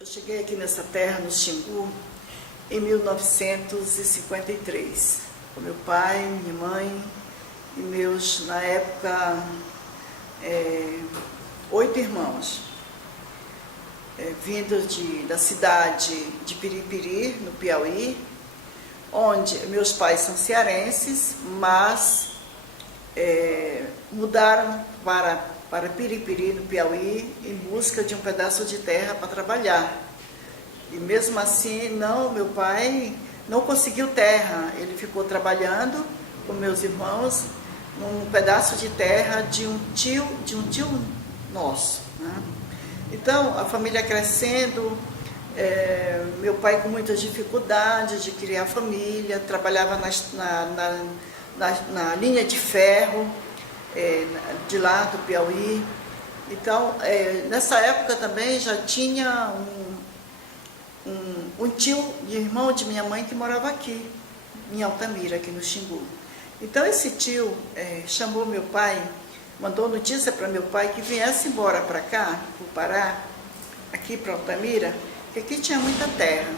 Eu cheguei aqui nessa terra, no Xingu, em 1953, com meu pai, minha mãe e meus, na época, 8 irmãos, vindos da cidade de Piripiri, no Piauí, onde meus pais são cearenses, mas mudaram para Piripiri, no Piauí, em busca de um pedaço de terra para trabalhar. E mesmo assim, meu pai não conseguiu terra, ele ficou trabalhando com meus irmãos num pedaço de terra de um tio nosso, né? Então, a família crescendo, meu pai com muitas dificuldades de criar família, trabalhava na linha de ferro, de lá do Piauí. Então, nessa época também já tinha um tio e irmão de minha mãe que morava aqui, em Altamira, aqui no Xingu. Então, esse tio chamou meu pai, mandou notícia para meu pai que viesse embora para cá, para o Pará, aqui para Altamira, que aqui tinha muita terra.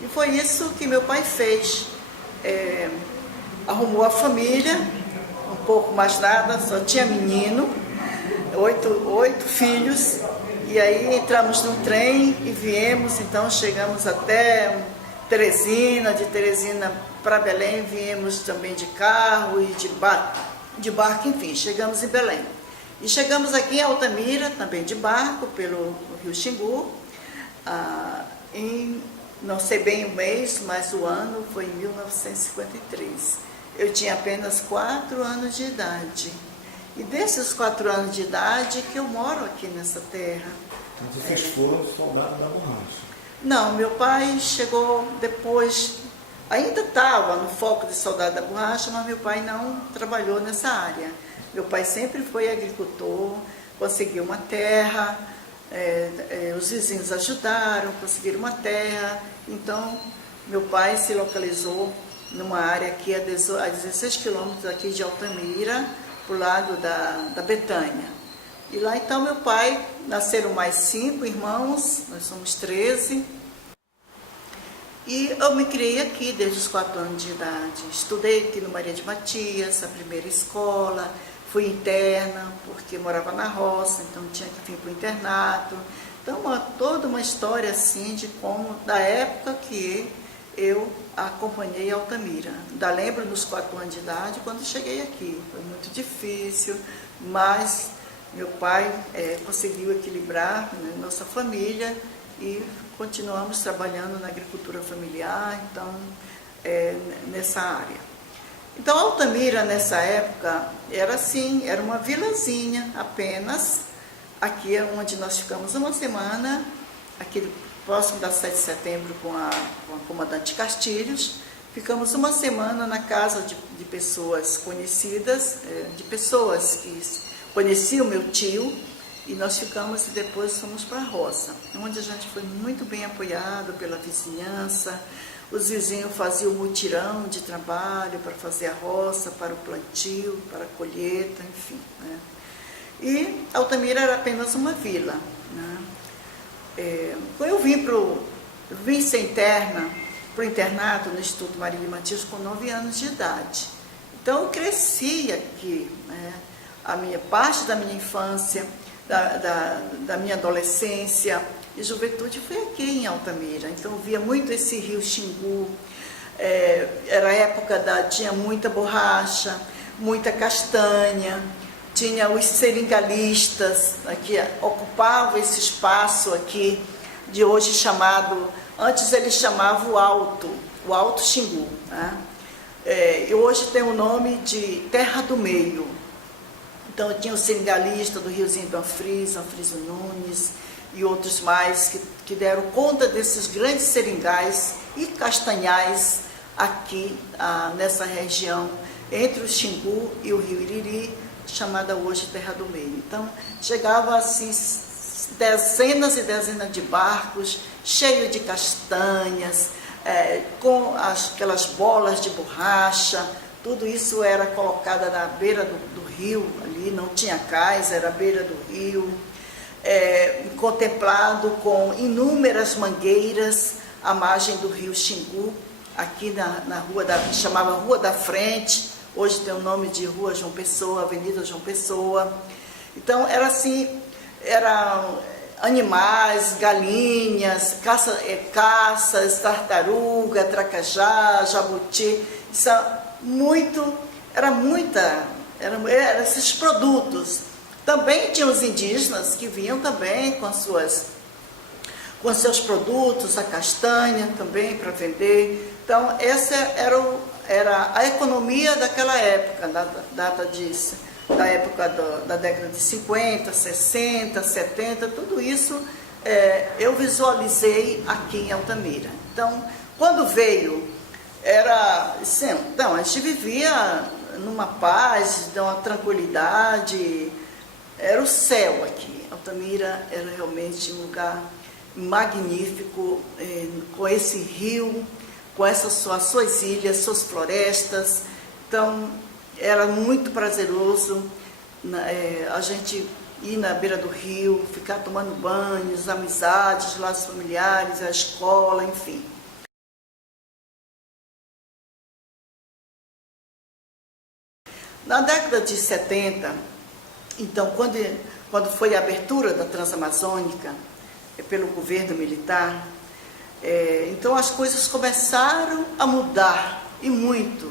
E foi isso que meu pai fez. Arrumou a família, um pouco mais nada, só tinha menino, oito filhos, e aí entramos no trem e viemos, então chegamos até Teresina, de Teresina para Belém, viemos também de carro e de barco, enfim, chegamos em Belém. E chegamos aqui em Altamira, também de barco, pelo Rio Xingu, não sei bem o mês, mas o ano foi em 1953. Eu tinha apenas 4 anos de idade. E desses 4 anos de idade que eu moro aqui nessa terra. Então vocês foram soldados da borracha? Não, meu pai chegou depois, ainda estava no foco de soldado da borracha, mas meu pai não trabalhou nessa área. Meu pai sempre foi agricultor, conseguiu uma terra, os vizinhos ajudaram, conseguiram uma terra. Então, meu pai se localizou numa área aqui a 16 quilômetros aqui de Altamira, para o lado da Betânia. E lá então meu pai, nasceram mais 5 irmãos, nós somos 13. E eu me criei aqui desde os 4 anos de idade. Estudei aqui no Maria de Matias, a primeira escola, fui interna, porque morava na roça, então tinha que vir para o internato. Então, toda uma história assim de como, da época que eu acompanhei Altamira. Ainda lembro nos 4 anos de idade, quando cheguei aqui. Foi muito difícil, mas meu pai conseguiu equilibrar, né, nossa família, e continuamos trabalhando na agricultura familiar, então, nessa área. Então, Altamira, nessa época, era assim, era uma vilazinha apenas. Aqui é onde nós ficamos uma semana, aqui próximo da 7 de setembro com a comandante Castilhos. Ficamos uma semana na casa de pessoas conhecidas, de pessoas que conheciam meu tio, e nós ficamos e depois fomos para a roça, onde a gente foi muito bem apoiado pela vizinhança. Os vizinhos faziam mutirão de trabalho para fazer a roça, para o plantio, para a colheita, enfim, né? E Altamira era apenas uma vila, né? Quando eu vim ser interna para o internato no Instituto Maria de Matias com 9 anos de idade. Então eu cresci aqui, né? A minha parte da minha infância, da minha adolescência e juventude foi aqui em Altamira. Então eu via muito esse rio Xingu. Era a época tinha muita borracha, muita castanha. Tinha os seringalistas, que ocupavam esse espaço aqui, de hoje chamado, antes eles chamavam o Alto Xingu, né? E hoje tem o nome de Terra do Meio. Então tinha o seringalista do Riozinho do Anfriso Nunes, e outros mais que deram conta desses grandes seringais e castanhais aqui nessa região, entre o Xingu e o Rio Iriri, chamada hoje Terra do Meio. Então, chegava assim dezenas e dezenas de barcos, cheios de castanhas, com aquelas bolas de borracha. Tudo isso era colocado na beira do rio, ali não tinha cais, era a beira do rio. contemplado com inúmeras mangueiras à margem do rio Xingu, aqui na rua que chamava Rua da Frente, hoje tem o nome de Rua João Pessoa, Avenida João Pessoa. Então era assim, eram animais, galinhas, caças, tartaruga, tracajá, jabuti, eram esses produtos. Também tinha os indígenas que vinham também com seus produtos, a castanha também para vender. Então essa era a economia daquela época, da época da década de 50, 60, 70, tudo isso eu visualizei aqui em Altamira. Então, quando veio, então, a gente vivia numa paz, numa tranquilidade, era o céu aqui. Altamira era realmente um lugar magnífico, com esse rio, com as suas ilhas, suas florestas. Então, era muito prazeroso a gente ir na beira do rio, ficar tomando banhos, amizades, laços familiares, a escola, enfim. Na década de 70, então, quando foi a abertura da Transamazônica pelo governo militar, então as coisas começaram a mudar, e muito.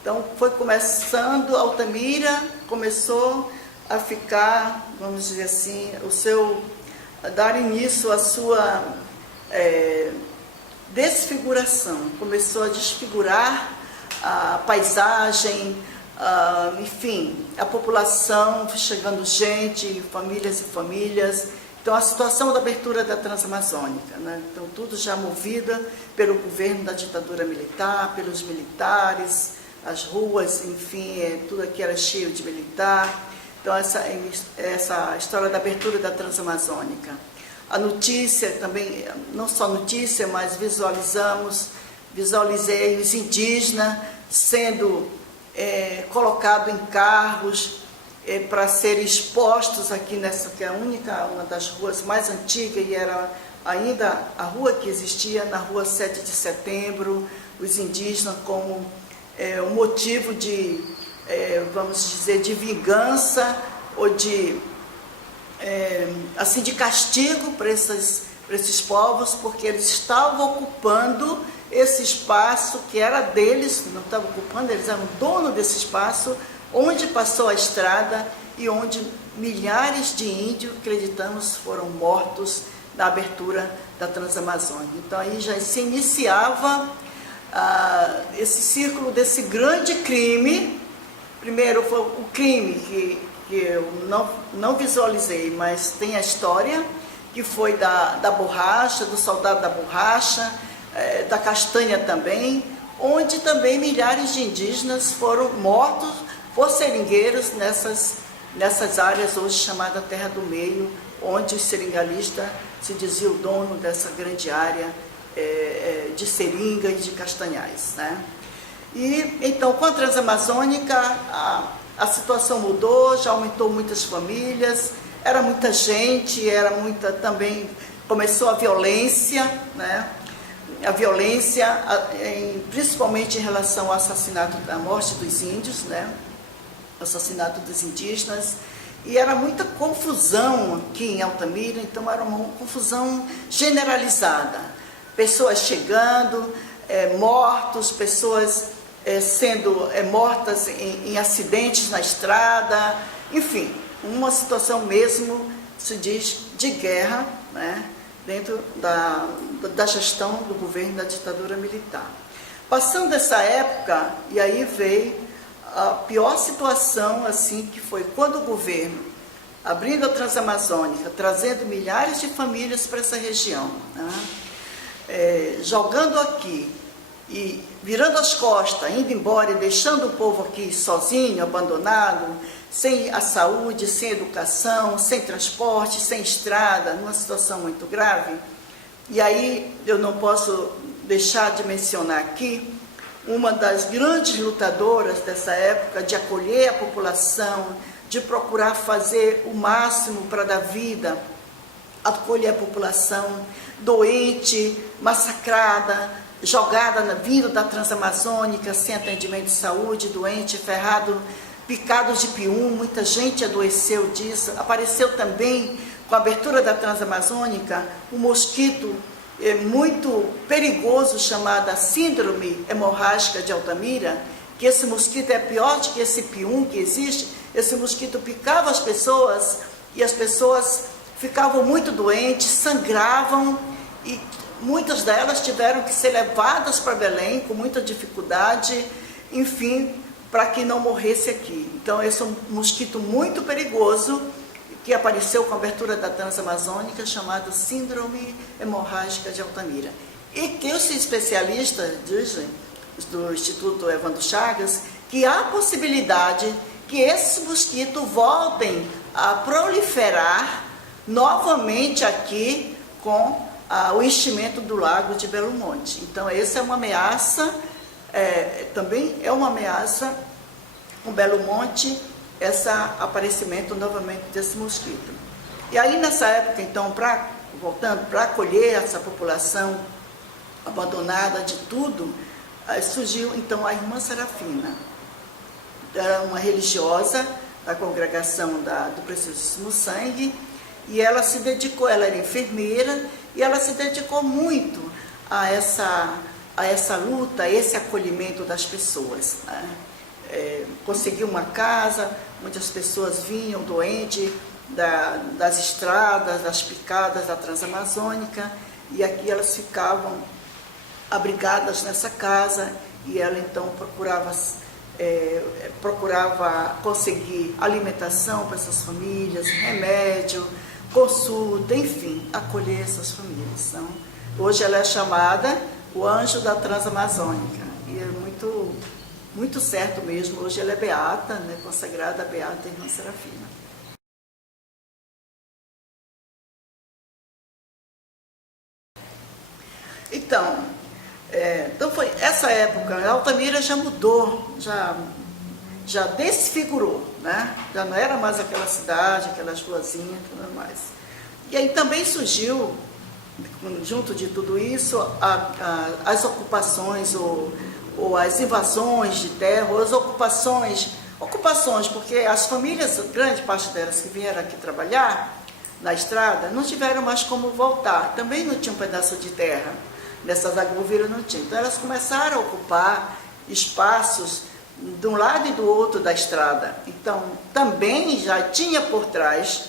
Então foi começando, Altamira começou a ficar, vamos dizer assim, dar início à sua desfiguração. Começou a desfigurar a paisagem, enfim, a população, chegando gente, famílias e famílias. Então, a situação da abertura da Transamazônica, né? Então, tudo já movida pelo governo da ditadura militar, pelos militares, as ruas, enfim, tudo aqui era cheio de militar. Então, essa história da abertura da Transamazônica. A notícia também, não só notícia, mas visualizei os indígenas sendo colocados em carros, para serem expostos aqui nessa, que é uma das ruas mais antigas, e era ainda a rua que existia, na rua 7 de Setembro, os indígenas como um motivo de, vamos dizer, de vingança ou de castigo para esses povos, porque eles estavam ocupando esse espaço que era deles, não estavam ocupando, eles eram dono desse espaço, onde passou a estrada e onde milhares de índios, acreditamos, foram mortos na abertura da Transamazônica. Então aí já se iniciava esse círculo desse grande crime. Primeiro foi o crime que eu não visualizei, mas tem a história, que foi da borracha, do soldado da borracha, da castanha também, onde também milhares de indígenas foram mortos por seringueiros nessas áreas hoje chamadas Terra do Meio, onde os seringalistas se diziam o dono dessa grande área de seringa e de castanhais, né? E então, com a Transamazônica, a situação mudou, já aumentou muitas famílias, era muita gente, também começou a violência, né? A violência, principalmente em relação ao assassinato, à morte dos índios, né? Assassinato dos indígenas, e era muita confusão aqui em Altamira. Então era uma confusão generalizada, pessoas chegando, mortos, pessoas sendo mortas em acidentes na estrada, enfim, uma situação mesmo, se diz, de guerra, né, dentro da gestão do governo da ditadura militar. Passando essa época, e aí veio a pior situação, assim, que foi quando o governo, abrindo a Transamazônica, trazendo milhares de famílias para essa região, né? Jogando aqui e virando as costas, indo embora e deixando o povo aqui sozinho, abandonado, sem a saúde, sem educação, sem transporte, sem estrada, numa situação muito grave. E aí eu não posso deixar de mencionar aqui uma das grandes lutadoras dessa época, de acolher a população, de procurar fazer o máximo para dar vida acolher a população doente, massacrada, jogada vindo da Transamazônica, sem atendimento de saúde, doente, ferrado, picado de pium, muita gente adoeceu disso. Apareceu também, com a abertura da Transamazônica, um mosquito muito perigoso chamado síndrome hemorrágica de Altamira, que esse mosquito é pior do que esse pium que existe. Esse mosquito picava as pessoas e as pessoas ficavam muito doentes, sangravam e muitas delas tiveram que ser levadas para Belém com muita dificuldade, enfim, para que não morresse aqui. Então, esse é um mosquito muito perigoso que apareceu com a abertura da Transamazônica, chamado síndrome hemorrágica de Altamira. E que os especialistas dizem, do Instituto Evandro Chagas, que há possibilidade que esses mosquitos voltem a proliferar novamente aqui com o enchimento do lago de Belo Monte. Então, essa é uma ameaça, também é uma ameaça com Belo Monte, esse aparecimento novamente desse mosquito. E aí, nessa época, então, voltando para acolher essa população abandonada de tudo, surgiu, então, a Irmã Serafina. Era uma religiosa da congregação do Preciosíssimo Sangue, e ela se dedicou, ela era enfermeira, e ela se dedicou muito a essa luta, a esse acolhimento das pessoas, né? Conseguiu uma casa, muitas pessoas vinham doentes das estradas, das picadas da Transamazônica, e aqui elas ficavam abrigadas nessa casa, e ela então procurava conseguir alimentação para essas famílias, remédio, consulta, enfim, acolher essas famílias. Então, hoje ela é chamada o Anjo da Transamazônica, e é muito certo mesmo. Hoje ela é beata, né, consagrada a Beata Irmã Serafina. Então foi essa época. A Altamira já mudou, já desfigurou, né? Já não era mais aquela cidade, aquelas ruazinhas, tudo mais. E aí também surgiu, junto de tudo isso, as ocupações ou as invasões de terra, ou as ocupações, porque as famílias, grande parte delas que vieram aqui trabalhar na estrada, não tiveram mais como voltar, também não tinha um pedaço de terra, nessas agriculturas não tinha. Então elas começaram a ocupar espaços de um lado e do outro da estrada. Então também já tinha por trás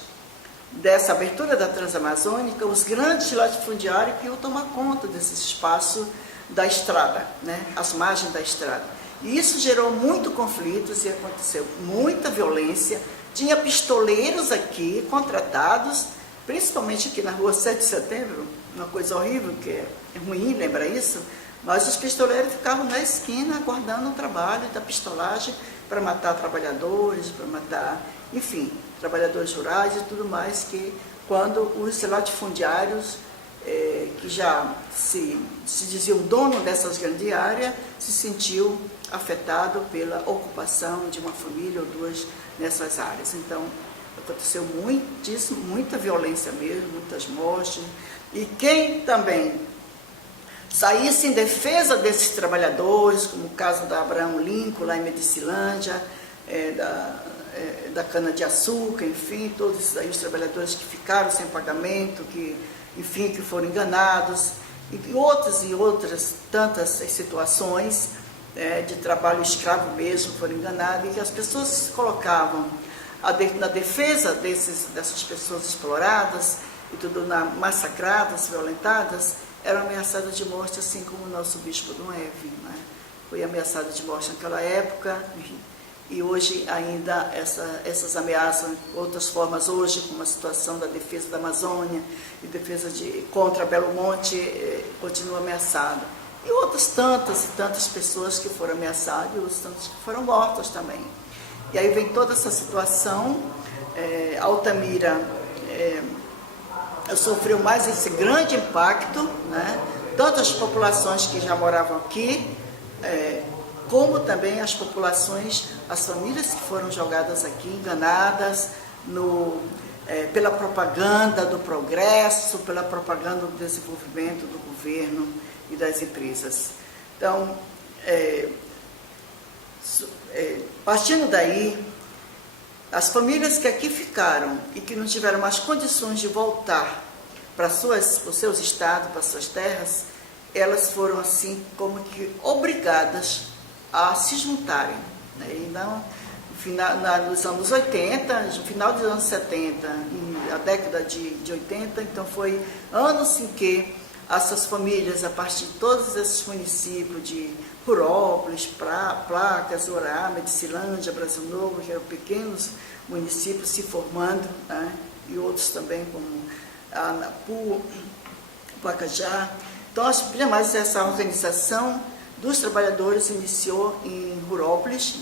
dessa abertura da Transamazônica os grandes latifundiários que iam tomar conta desse espaço da estrada, né? As margens da estrada. E isso gerou muito conflitos e aconteceu muita violência. Tinha pistoleiros aqui, contratados, principalmente aqui na rua 7 de Setembro, uma coisa horrível, que é ruim lembrar isso, mas os pistoleiros ficavam na esquina aguardando o trabalho da pistolagem para matar trabalhadores, para matar, enfim, trabalhadores rurais e tudo mais, que quando os latifundiários que já se dizia o dono dessas grandes áreas, se sentiu afetado pela ocupação de uma família ou duas nessas áreas. Então, aconteceu muitíssimo, muita violência mesmo, muitas mortes. E quem também saísse em defesa desses trabalhadores, como o caso da Abraão Lincoln, lá em Medicilândia, da cana-de-açúcar, enfim, todos esses aí, os trabalhadores que ficaram sem pagamento, que foram enganados, e outras tantas situações de trabalho escravo mesmo, foram enganados, e que as pessoas se colocavam na defesa dessas pessoas exploradas e tudo massacradas, violentadas, eram ameaçadas de morte, assim como o nosso bispo Dom Evio, né? Foi ameaçado de morte naquela época, e hoje ainda essas ameaças, outras formas hoje, como a situação da defesa da Amazônia e defesa contra Belo Monte, continua ameaçada. E outras tantas e tantas pessoas que foram ameaçadas e outras tantas que foram mortas também. E aí vem toda essa situação. Altamira sofreu mais esse grande impacto, né? Tanto as populações que já moravam aqui, como também as populações, as famílias que foram jogadas aqui, enganadas, pela propaganda do progresso, pela propaganda do desenvolvimento do governo e das empresas. Então, partindo daí, as famílias que aqui ficaram e que não tiveram mais condições de voltar para os seus estados, para suas terras, elas foram assim como que obrigadas a se juntarem, né? E não, nos anos 80, no final dos anos 70 e a década de 80, então foi anos em que essas famílias, a partir de todos esses municípios de Rurópolis, Placas, Urá, Medicilândia, Brasil Novo, que eram pequenos municípios se formando, né? E outros também como Anapu, Pacajá. Então, mas essa organização dos trabalhadores iniciou em Rurópolis,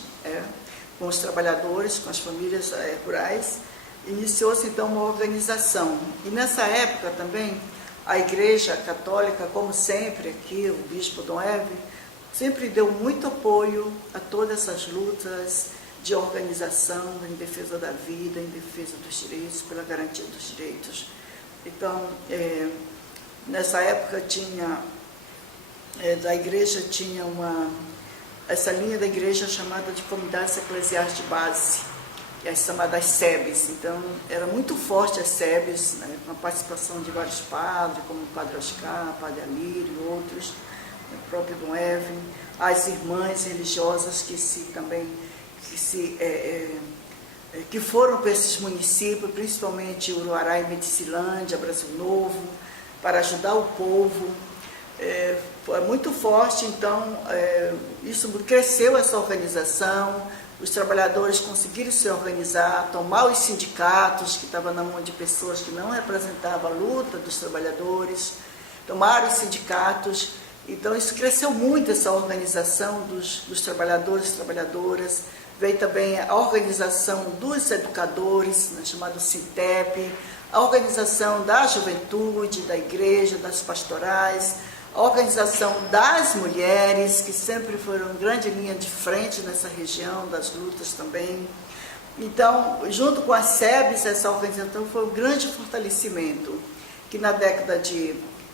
com os trabalhadores, com as famílias rurais. Iniciou-se então uma organização. E nessa época também, a Igreja Católica, como sempre aqui, o Bispo Dom Eve, sempre deu muito apoio a todas essas lutas de organização em defesa da vida, em defesa dos direitos, pela garantia dos direitos. Então, nessa época da igreja tinha essa linha da igreja chamada de Comunidades Eclesiais de Base, que é as chamadas SEBs. Então, era muito forte as SEBs, né, com a participação de vários padres, como o Padre Oscar, Padre Alírio e outros, o próprio Dom Evelyn, as irmãs religiosas que foram para esses municípios, principalmente Uruará e Medicilândia, Brasil Novo, para ajudar o povo. Foi muito forte, então, isso cresceu essa organização, os trabalhadores conseguiram se organizar, tomar os sindicatos, que estavam na mão de pessoas que não representavam a luta dos trabalhadores, tomaram os sindicatos. Então, isso cresceu muito, essa organização dos trabalhadores e trabalhadoras. Veio também a organização dos educadores, né, chamado SINTEP, a organização da juventude, da igreja, das pastorais, a organização das mulheres, que sempre foram grande linha de frente nessa região, das lutas também. Então, junto com as SEBs, essa organização foi um grande fortalecimento, que na década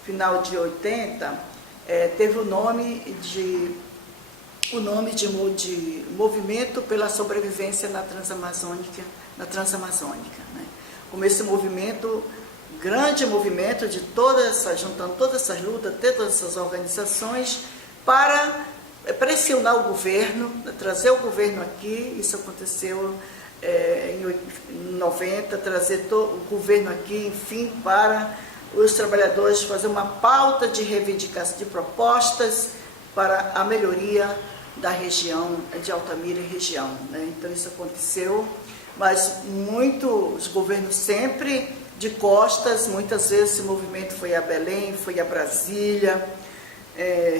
final de 80, teve o nome de Movimento pela Sobrevivência na Transamazônica, né? Como esse movimento, grande movimento de juntando todas essas lutas, todas essas organizações, para pressionar o governo, trazer o governo aqui. Isso aconteceu em 90, trazer o governo aqui, enfim, para os trabalhadores fazer uma pauta de reivindicação, de propostas para a melhoria da região de Altamira e região, né? Então isso aconteceu, mas os governos sempre de costas. Muitas vezes esse movimento foi a Belém, foi a Brasília,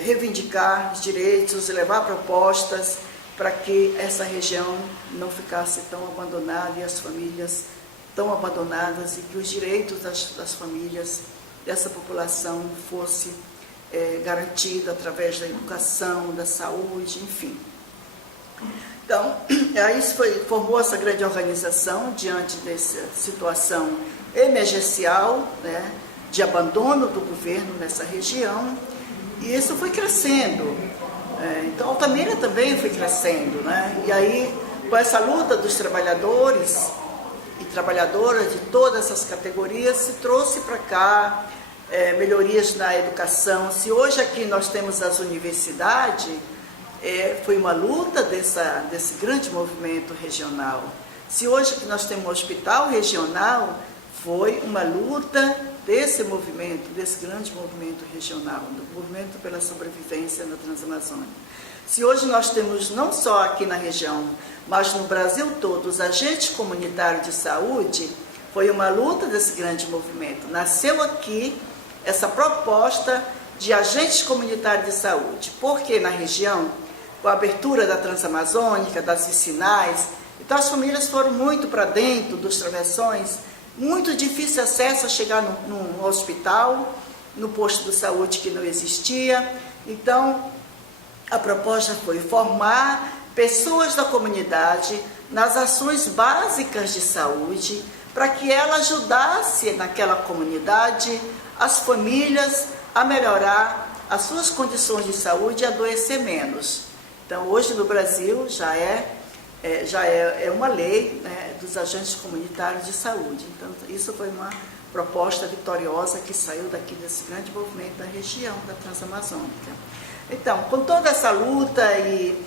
reivindicar os direitos, levar propostas para que essa região não ficasse tão abandonada e as famílias tão abandonadas, e que os direitos das famílias, dessa população, fosse garantido através da educação, da saúde, enfim. Então, aí formou essa grande organização diante dessa situação emergencial, né, de abandono do governo nessa região, e isso foi crescendo. Então, Altamira também foi crescendo, né? E aí, com essa luta dos trabalhadores e trabalhadoras de todas essas categorias, se trouxe para cá melhorias na educação. Se hoje aqui nós temos as universidades, foi uma luta desse grande movimento regional. Se hoje que nós temos um hospital regional, foi uma luta desse movimento, desse grande movimento regional, do movimento pela sobrevivência na Transamazônica. Se hoje nós temos, não só aqui na região, mas no Brasil todo, os agentes comunitários de saúde, foi uma luta desse grande movimento. Nasceu aqui essa proposta de agentes comunitários de saúde, porque na região, com a abertura da Transamazônica, das vicinais, então as famílias foram muito para dentro dos travessões, muito difícil acesso a chegar no hospital, no posto de saúde que não existia. Então, a proposta foi formar pessoas da comunidade nas ações básicas de saúde, para que ela ajudasse naquela comunidade as famílias a melhorar as suas condições de saúde e adoecer menos. Então, hoje no Brasil já é uma lei, né, dos agentes comunitários de saúde. Então, isso foi uma proposta vitoriosa que saiu daqui desse grande movimento da região da Transamazônica. Então, com toda essa luta e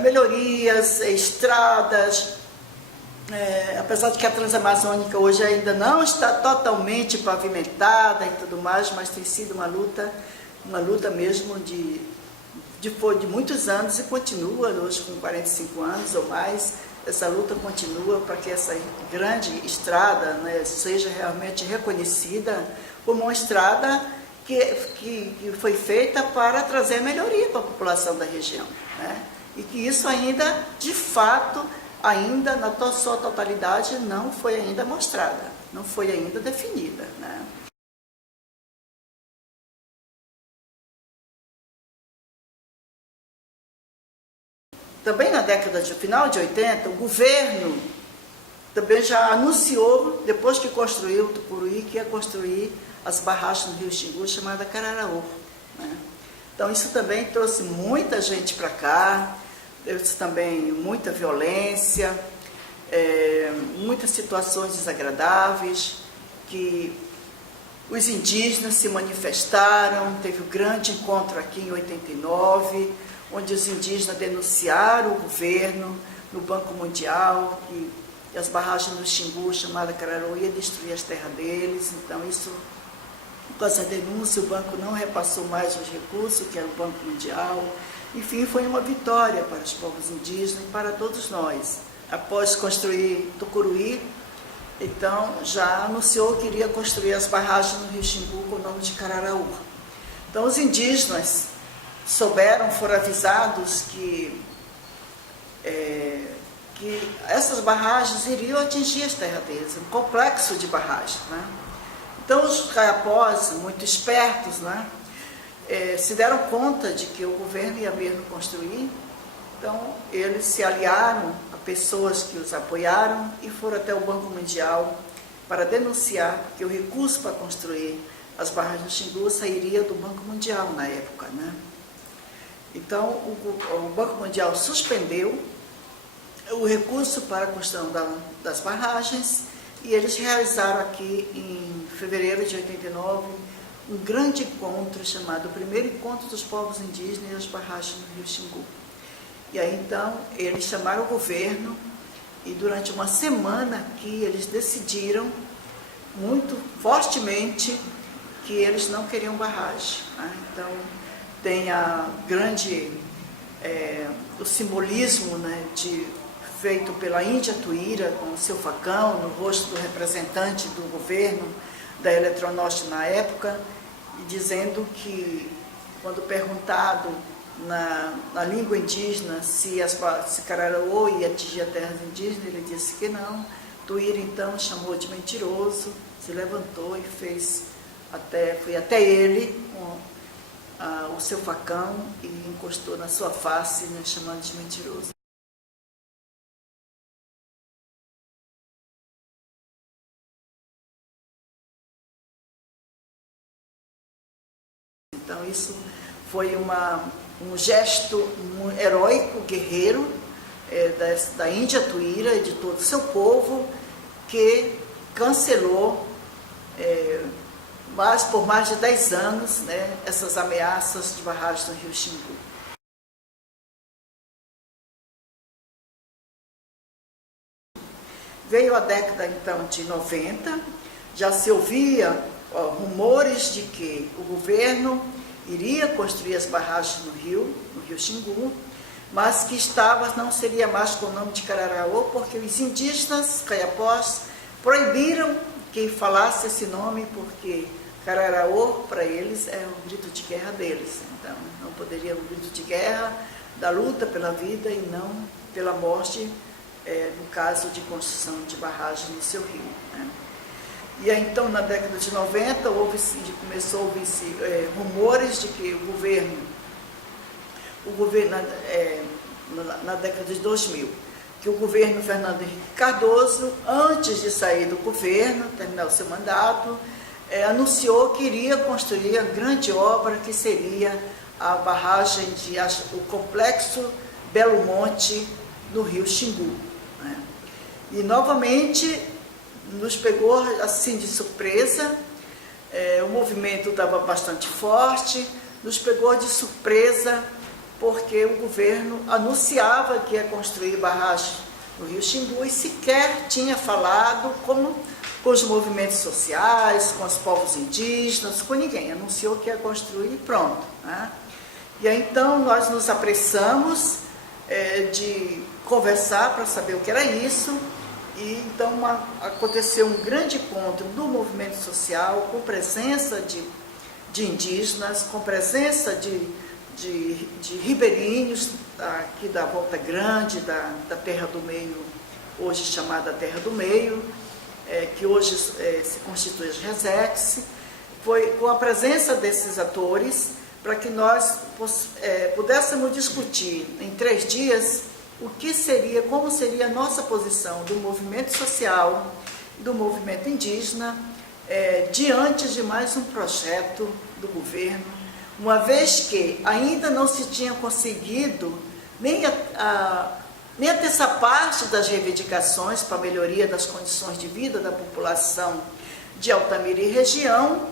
melhorias, estradas, apesar de que a Transamazônica hoje ainda não está totalmente pavimentada e tudo mais, mas tem sido uma luta mesmo de muitos anos e continua hoje com 45 anos ou mais. Essa luta continua para que essa grande estrada, né, seja realmente reconhecida como uma estrada que foi feita para trazer melhoria para a população da região, né? E que isso ainda, de fato, ainda na sua totalidade não foi ainda mostrada, não foi ainda definida, né? Também na final de 80, o governo também já anunciou, depois que construiu o Tucuruí, que ia construir as barragens no Rio Xingu, chamada Cararaú, né? Então isso também trouxe muita gente para cá, trouxe também muita violência, muitas situações desagradáveis, que os indígenas se manifestaram. Teve um grande encontro aqui em 89, onde os indígenas denunciaram o governo no Banco Mundial, que as barragens do Xingu, chamada Cararaú, ia destruir as terras deles. Então isso, com essa denúncia, o banco não repassou mais os recursos, que era o Banco Mundial. Enfim, foi uma vitória para os povos indígenas e para todos nós. Após construir Tucuruí, então já anunciou que iria construir as barragens no Rio Xingu com o nome de Cararaú. Então os indígenas foram avisados que essas barragens iriam atingir as terras deles, um complexo de barragens, né? Então os caiapós, muito espertos, né, se deram conta de que o governo ia mesmo construir. Então eles se aliaram a pessoas que os apoiaram e foram até o Banco Mundial para denunciar que o recurso para construir as barragens do Xingu sairia do Banco Mundial na época, né? Então o Banco Mundial suspendeu o recurso para a construção das barragens, e eles realizaram aqui em fevereiro de 89 um grande encontro chamado o Primeiro Encontro dos Povos Indígenas e as Barragens no Rio Xingu. E aí então eles chamaram o governo, e durante uma semana aqui eles decidiram muito fortemente que eles não queriam barragem, né? Então tem o simbolismo, né, feito pela Índia Tuíra, com o seu facão no rosto do representante do governo da Eletronorte na época, e dizendo que, quando perguntado na língua indígena se Cararaú ia atingir as terras indígenas, ele disse que não. Tuíra então chamou de mentiroso, se levantou e foi até ele com o seu facão e encostou na sua face, né, chamando de mentiroso. Então isso foi um gesto heróico, guerreiro, da Índia Tuíra e de todo o seu povo, que cancelou por mais de 10 anos, né, essas ameaças de barragem no Rio Xingu. Veio a década então de 90, já se ouvia rumores de que o governo iria construir as barragens no Rio Xingu, mas que não seria mais com o nome de Cararaú, porque os indígenas caiapós proibiram que falasse esse nome, porque Cararaú, para eles, é um grito de guerra deles. Então, não poderia um grito de guerra da luta pela vida e não pela morte, no caso de construção de barragem no seu rio, né? E aí, então, na década de 90, começou a ouvir-se rumores de que o governo na década de 2000, que o governo Fernando Henrique Cardoso, antes de sair do governo, terminar o seu mandato, anunciou que iria construir a grande obra que seria a barragem, o complexo Belo Monte no rio Xingu, né? E novamente nos pegou assim de surpresa, o movimento estava bastante forte, nos pegou de surpresa porque o governo anunciava que ia construir barragem no rio Xingu e sequer tinha falado com os movimentos sociais, com os povos indígenas, com ninguém. Anunciou que ia construir e pronto, né? E aí, então nós nos apressamos de conversar para saber o que era isso, e então aconteceu um grande encontro do movimento social, com presença de indígenas, com presença de ribeirinhos aqui da Volta Grande, da Terra do Meio, hoje chamada Terra do Meio, que hoje se constitui as Resex. Foi com a presença desses atores para que nós pudéssemos discutir em 3 dias como seria a nossa posição do movimento social e do movimento indígena diante de mais um projeto do governo, uma vez que ainda não se tinha conseguido nem até essa parte das reivindicações para a melhoria das condições de vida da população de Altamira e região,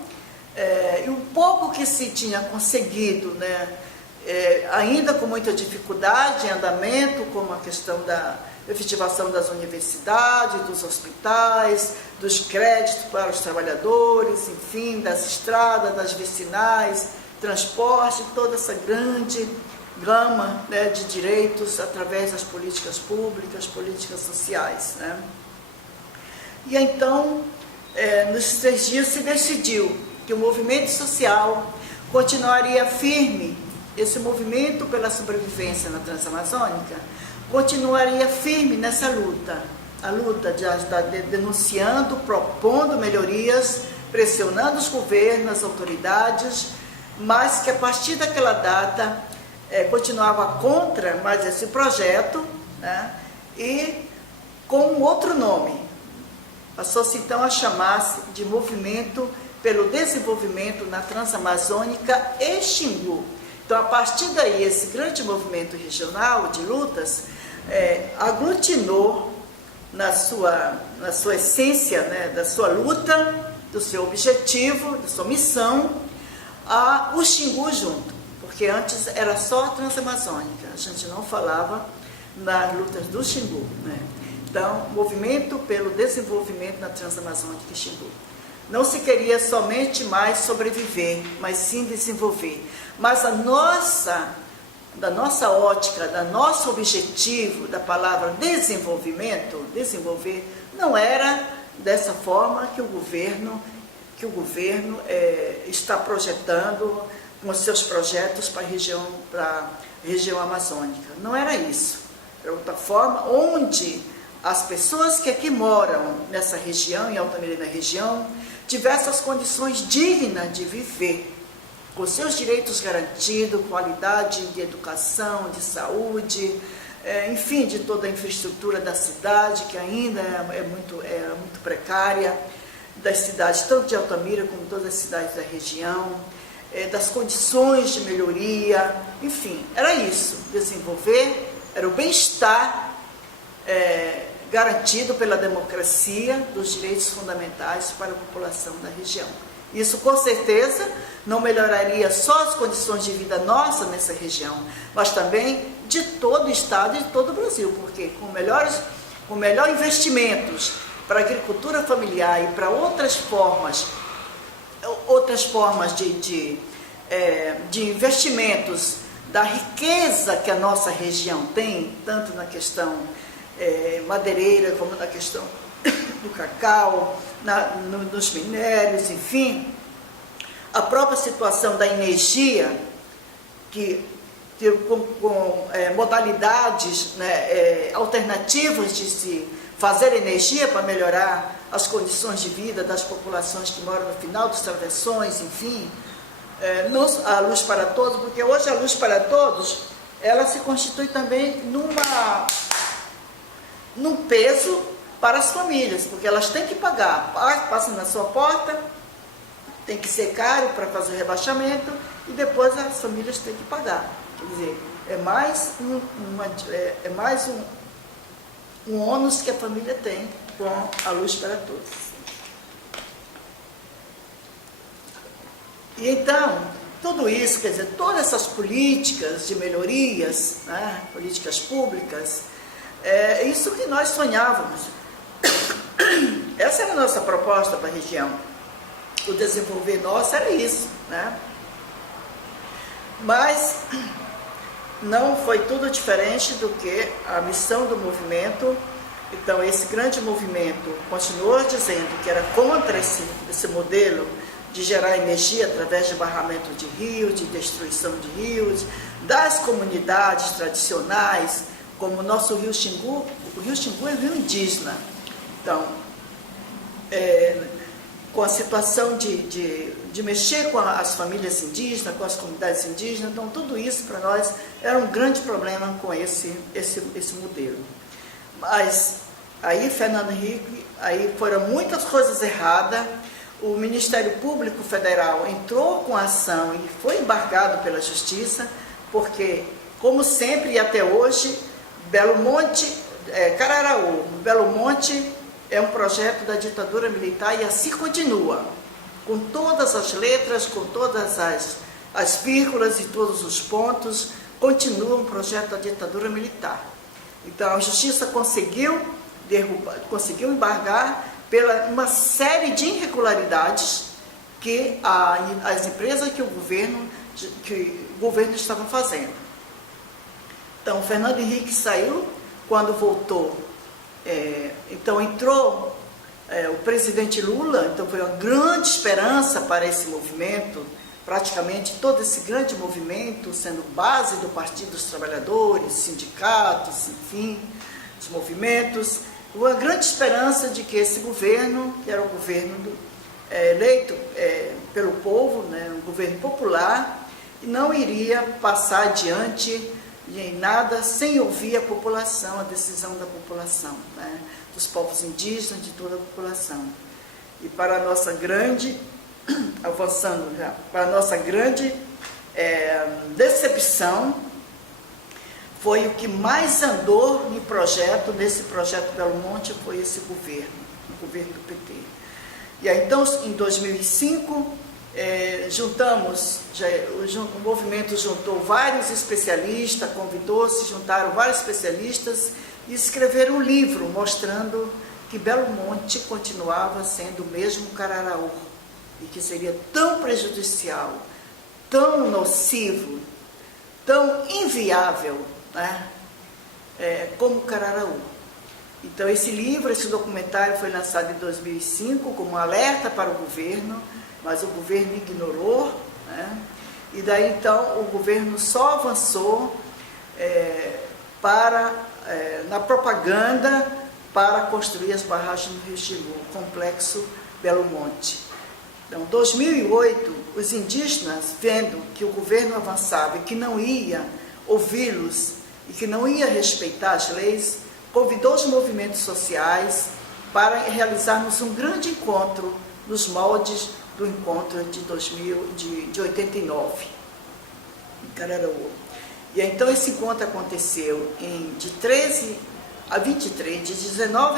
e o pouco que se tinha conseguido, né, ainda com muita dificuldade em andamento, como a questão da efetivação das universidades, dos hospitais, dos créditos para os trabalhadores, enfim, das estradas, das vicinais, transporte, toda essa grande gama, né, de direitos através das políticas públicas, políticas sociais, né? E então, nesses 3 dias se decidiu que o movimento social continuaria firme, esse movimento pela sobrevivência na Transamazônica continuaria firme nessa luta, a luta de estar denunciando, propondo melhorias, pressionando os governos, as autoridades, mas que a partir daquela data continuava contra mais esse projeto, né, e com um outro nome. Passou-se então a chamar-se de Movimento pelo Desenvolvimento na Transamazônica e Xingu. Então, a partir daí, esse grande movimento regional de lutas aglutinou na sua essência, né, da sua luta, do seu objetivo, da sua missão, o Xingu junto, porque antes era só a Transamazônica, a gente não falava nas lutas do Xingu, né? Então, Movimento pelo Desenvolvimento na Transamazônica e Xingu. Não se queria somente mais sobreviver, mas sim desenvolver. Mas da nossa ótica, do nosso objetivo da palavra desenvolvimento, desenvolver, não era dessa forma que o governo está projetando com os seus projetos para a região amazônica. Não era isso. Era outra forma, onde as pessoas que aqui moram nessa região, em Altamira e na região, tivessem as condições dignas de viver, com seus direitos garantidos, qualidade de educação, de saúde, enfim, de toda a infraestrutura da cidade, que ainda é muito precária, das cidades, tanto de Altamira como todas as cidades da região, das condições de melhoria, enfim, era isso, desenvolver, era o bem-estar garantido pela democracia dos direitos fundamentais para a população da região. Isso, com certeza, não melhoraria só as condições de vida nossa nessa região, mas também de todo o Estado e de todo o Brasil, porque com melhor investimentos para a agricultura familiar e para outras formas de investimentos da riqueza que a nossa região tem, tanto na questão madeireira como na questão do cacau, nos minérios, enfim, a própria situação da energia, com modalidades, né, alternativas de se fazer energia para melhorar as condições de vida das populações que moram no final dos travessões, enfim, a luz para todos, porque hoje a luz para todos, ela se constitui também num peso para as famílias, porque elas têm que pagar, passa na sua porta, tem que ser caro para fazer o rebaixamento e depois as famílias têm que pagar. Quer dizer, é mais um ônus que a família tem com a luz para todos. E então, tudo isso, quer dizer, todas essas políticas de melhorias, né, políticas públicas, é isso que nós sonhávamos. Essa era a nossa proposta para a região. O desenvolver nosso era isso, né? Mas não foi tudo diferente do que a missão do movimento. Então, esse grande movimento continuou dizendo que era contra esse modelo de gerar energia através de barramento de rios, de destruição de rios, das comunidades tradicionais, como o nosso Rio Xingu. O Rio Xingu é um rio indígena. Então, com a situação de mexer com as famílias indígenas, com as comunidades indígenas, então tudo isso para nós era um grande problema com esse modelo. Mas aí Fernando Henrique, aí foram muitas coisas erradas. O Ministério Público Federal entrou com a ação e foi embargado pela Justiça, porque, como sempre e até hoje, Belo Monte, Cararaú, Belo Monte é um projeto da ditadura militar e assim continua, com todas as letras, com todas as vírgulas e todos os pontos, continua um projeto da ditadura militar. Então a Justiça conseguiu embargar pela uma série de irregularidades que as empresas que o governo estava fazendo. Então, o Fernando Henrique saiu, quando voltou, então entrou o presidente Lula, então foi uma grande esperança para esse movimento, praticamente todo esse grande movimento, sendo base do Partido dos Trabalhadores, sindicatos, enfim, os movimentos, uma grande esperança de que esse governo, que era o governo eleito pelo povo, né, um governo popular, não iria passar adiante em nada sem ouvir a população, a decisão da população, né, dos povos indígenas, de toda a população. E para a nossa grande, avançando já, para a nossa grande decepção, foi o que mais andou nesse projeto Belo Monte, foi esse governo, o governo do PT. E aí, então, em 2005, o movimento juntou vários especialistas, juntaram vários especialistas e escreveram um livro mostrando que Belo Monte continuava sendo o mesmo Cararaú e que seria tão prejudicial, tão nocivo, tão inviável, né, como Cararaú. Então esse documentário foi lançado em 2005 como um alerta para o governo, mas o governo ignorou, né, e daí então o governo só avançou na propaganda para construir as barragens no Rio Xingu, o complexo Belo Monte. Então, em 2008, os indígenas, vendo que o governo avançava e que não ia ouvi-los e que não ia respeitar as leis, convidou os movimentos sociais para realizarmos um grande encontro nos moldes do encontro de 89, em Cararaú. E então esse encontro aconteceu de 19 a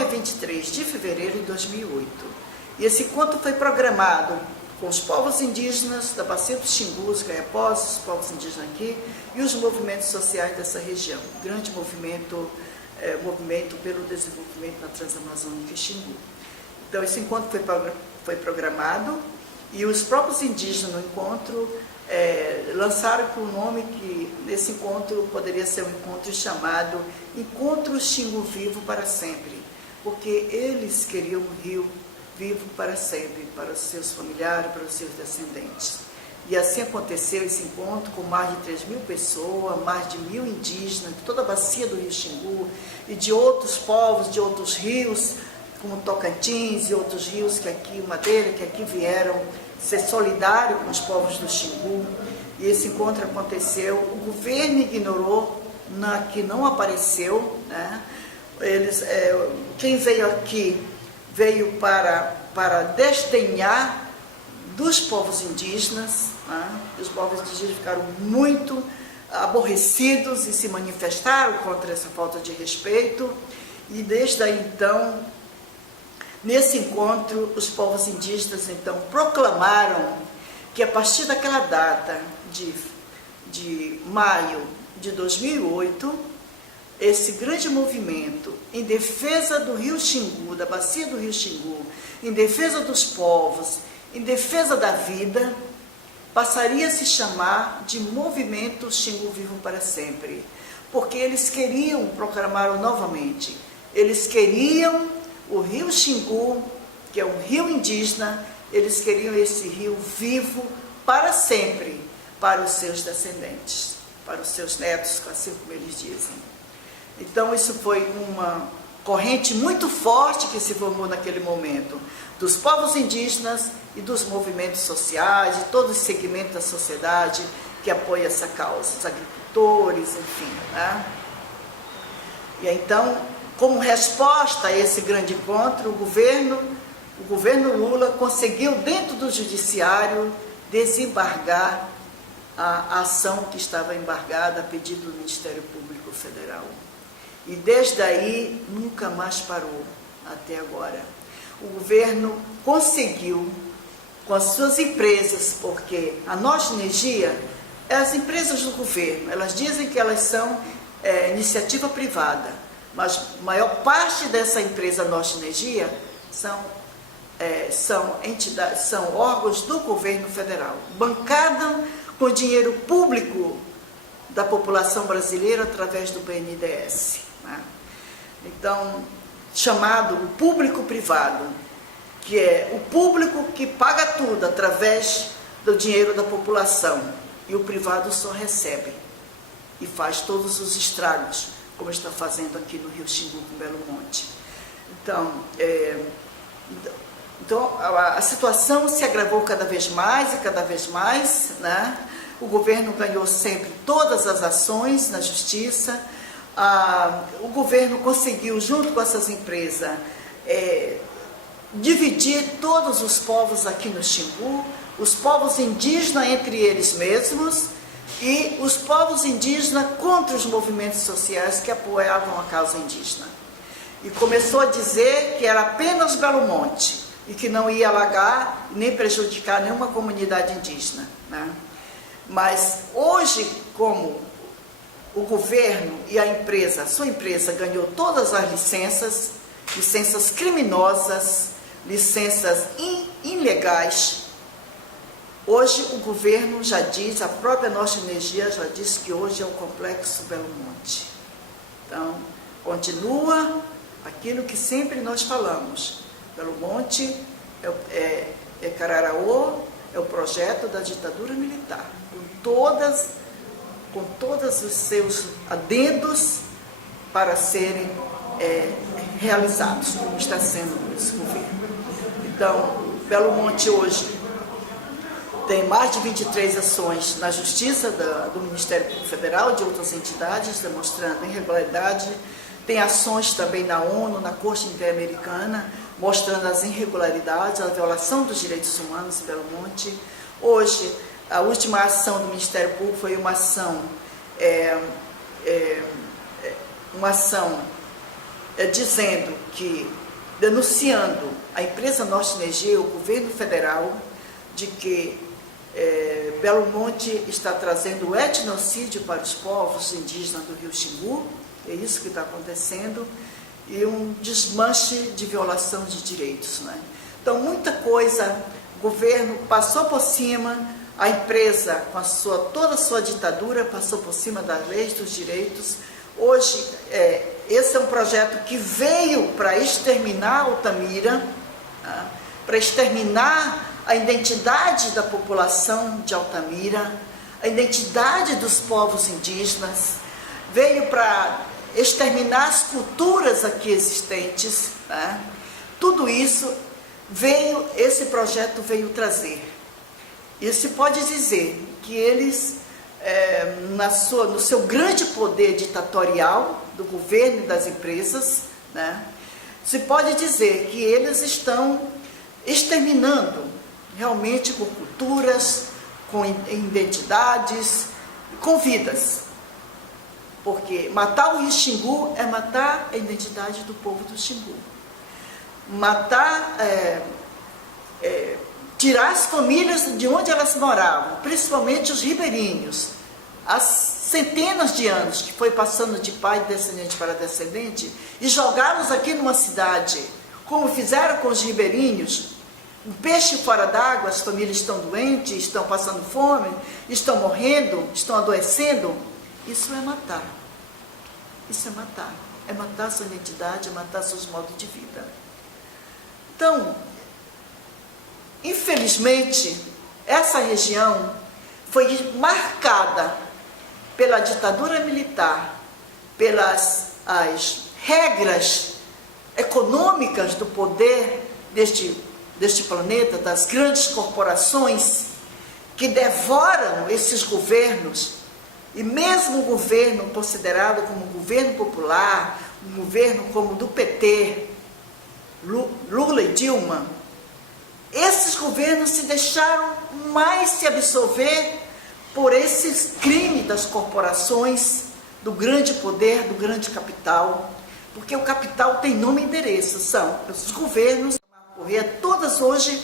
23 de fevereiro de 2008. E esse encontro foi programado com os povos indígenas da Bacia do Xingu, os Gaiapós, os povos indígenas aqui, e os movimentos sociais dessa região. Grande movimento pelo desenvolvimento na Transamazônica e Xingu. Então, esse encontro foi programado e os próprios indígenas no encontro lançaram com o nome que nesse encontro poderia ser um encontro chamado Encontro Xingu Vivo para Sempre, porque eles queriam um rio vivo para sempre, para os seus familiares, para os seus descendentes. E assim aconteceu esse encontro com mais de 3.000 pessoas, mais de 1.000 indígenas, de toda a bacia do Rio Xingu e de outros povos, de outros rios, como Tocantins e outros rios Madeira, que aqui vieram ser solidário com os povos do Xingu. E esse encontro aconteceu, o governo ignorou, que não apareceu, né? quem veio aqui veio para desdenhar dos povos indígenas, né? Os povos indígenas ficaram muito aborrecidos e se manifestaram contra essa falta de respeito, e desde aí então, nesse encontro, os povos indígenas então proclamaram que a partir daquela data de maio de 2008, esse grande movimento em defesa do Rio Xingu, da bacia do Rio Xingu, em defesa dos povos, em defesa da vida, passaria a se chamar de Movimento Xingu Vivo para Sempre, porque eles queriam, proclamaram novamente, eles queriam o Rio Xingu, que é um rio indígena, eles queriam esse rio vivo para sempre, para os seus descendentes, para os seus netos, assim como eles dizem. Então isso foi uma corrente muito forte que se formou naquele momento, dos povos indígenas e dos movimentos sociais, de todos os segmentos da sociedade que apoia essa causa, os agricultores, enfim, né? E então, como resposta a esse grande encontro, o governo Lula conseguiu, dentro do judiciário, desembargar a ação que estava embargada a pedido do Ministério Público Federal. E desde aí nunca mais parou até agora. O governo conseguiu, com as suas empresas, porque a Norte Energia é as empresas do governo, elas dizem que elas são iniciativa privada, mas a maior parte dessa empresa Norte Energia são entidades, são órgãos do governo federal, bancada com dinheiro público da população brasileira através do BNDES, né? Então, chamado o público-privado, que é o público que paga tudo através do dinheiro da população, e o privado só recebe e faz todos os estragos, como está fazendo aqui no Rio Xingu com Belo Monte. Então, a situação se agravou cada vez mais e cada vez mais, né? O governo ganhou sempre todas as ações na justiça, o governo conseguiu, junto com essas empresas, dividir todos os povos aqui no Xingu, os povos indígenas entre eles mesmos e os povos indígenas contra os movimentos sociais que apoiavam a causa indígena. E começou a dizer que era apenas Belo Monte e que não ia alagar nem prejudicar nenhuma comunidade indígena, né? Mas hoje, como o governo e a empresa, a sua empresa ganhou todas as licenças criminosas, licenças ilegais, hoje o governo já diz, a própria Norte Energia já diz que hoje é o Complexo Belo Monte. Então, continua aquilo que sempre nós falamos. Belo Monte é Cararaô, é o projeto da ditadura militar, com todos os seus adendos para serem realizados, como está sendo esse governo. Então, Belo Monte hoje tem mais de 23 ações na Justiça do Ministério Público Federal e de outras entidades, demonstrando irregularidade. Tem ações também na ONU, na Corte Interamericana, mostrando as irregularidades, a violação dos direitos humanos em Belo Monte. Hoje, a última ação do Ministério Público foi uma ação dizendo que, denunciando a empresa Norte Energia, o governo federal, de que Belo Monte está trazendo o etnocídio para os povos indígenas do Rio Xingu, é isso que está acontecendo, e um desmanche de violação de direitos, né? Então, muita coisa, o governo passou por cima, a empresa, com toda a sua ditadura, passou por cima das leis, dos direitos. Hoje, esse é um projeto que veio para exterminar Altamira, tá? Para exterminar a identidade da população de Altamira, a identidade dos povos indígenas, veio para exterminar as culturas aqui existentes, tá? Tudo isso esse projeto veio trazer. E se pode dizer que eles, no seu grande poder ditatorial do governo e das empresas, né? Se pode dizer que eles estão exterminando realmente com culturas, com identidades, com vidas. Porque matar o Xingu é matar a identidade do povo do Xingu. Matar, tirar as famílias de onde elas moravam, principalmente os ribeirinhos, há centenas de anos que foi passando de pai descendente para descendente, e jogá-los aqui numa cidade, como fizeram com os ribeirinhos, um peixe fora d'água, as famílias estão doentes, estão passando fome, estão morrendo, estão adoecendo. Isso é matar. Isso é matar sua identidade, é matar seus modos de vida. Então, infelizmente, essa região foi marcada pela ditadura militar, pelas as regras econômicas do poder deste planeta, das grandes corporações que devoram esses governos, e mesmo o governo considerado como governo popular, um governo como o do PT, Lula e Dilma, esses governos se deixaram mais se absorver por esses crimes das corporações, do grande poder, do grande capital, porque o capital tem nome e endereço, são os governos, todas hoje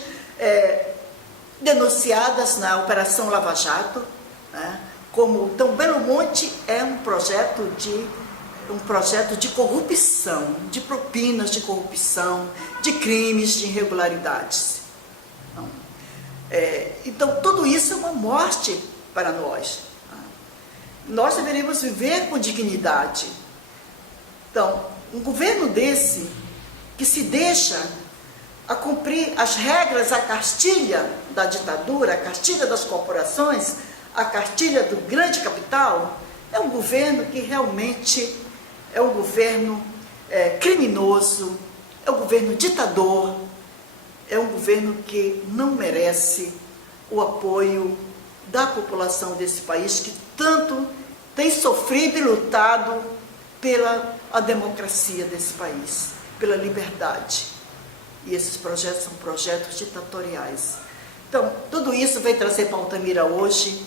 denunciadas na Operação Lava Jato, né? Como então Belo Monte é um projeto de corrupção, de propinas de corrupção, de crimes, de irregularidades. Então tudo isso é uma morte para nós. Nós deveríamos viver com dignidade. Então, um governo desse, que se deixa a cumprir as regras, a cartilha da ditadura, a cartilha das corporações, a cartilha do grande capital, é um governo que realmente é um governo criminoso, é um governo ditador, é um governo que não merece o apoio da população desse país, que tanto tem sofrido e lutado pela a democracia desse país, pela liberdade. E esses projetos são projetos ditatoriais. Então, tudo isso vem trazer para Altamira hoje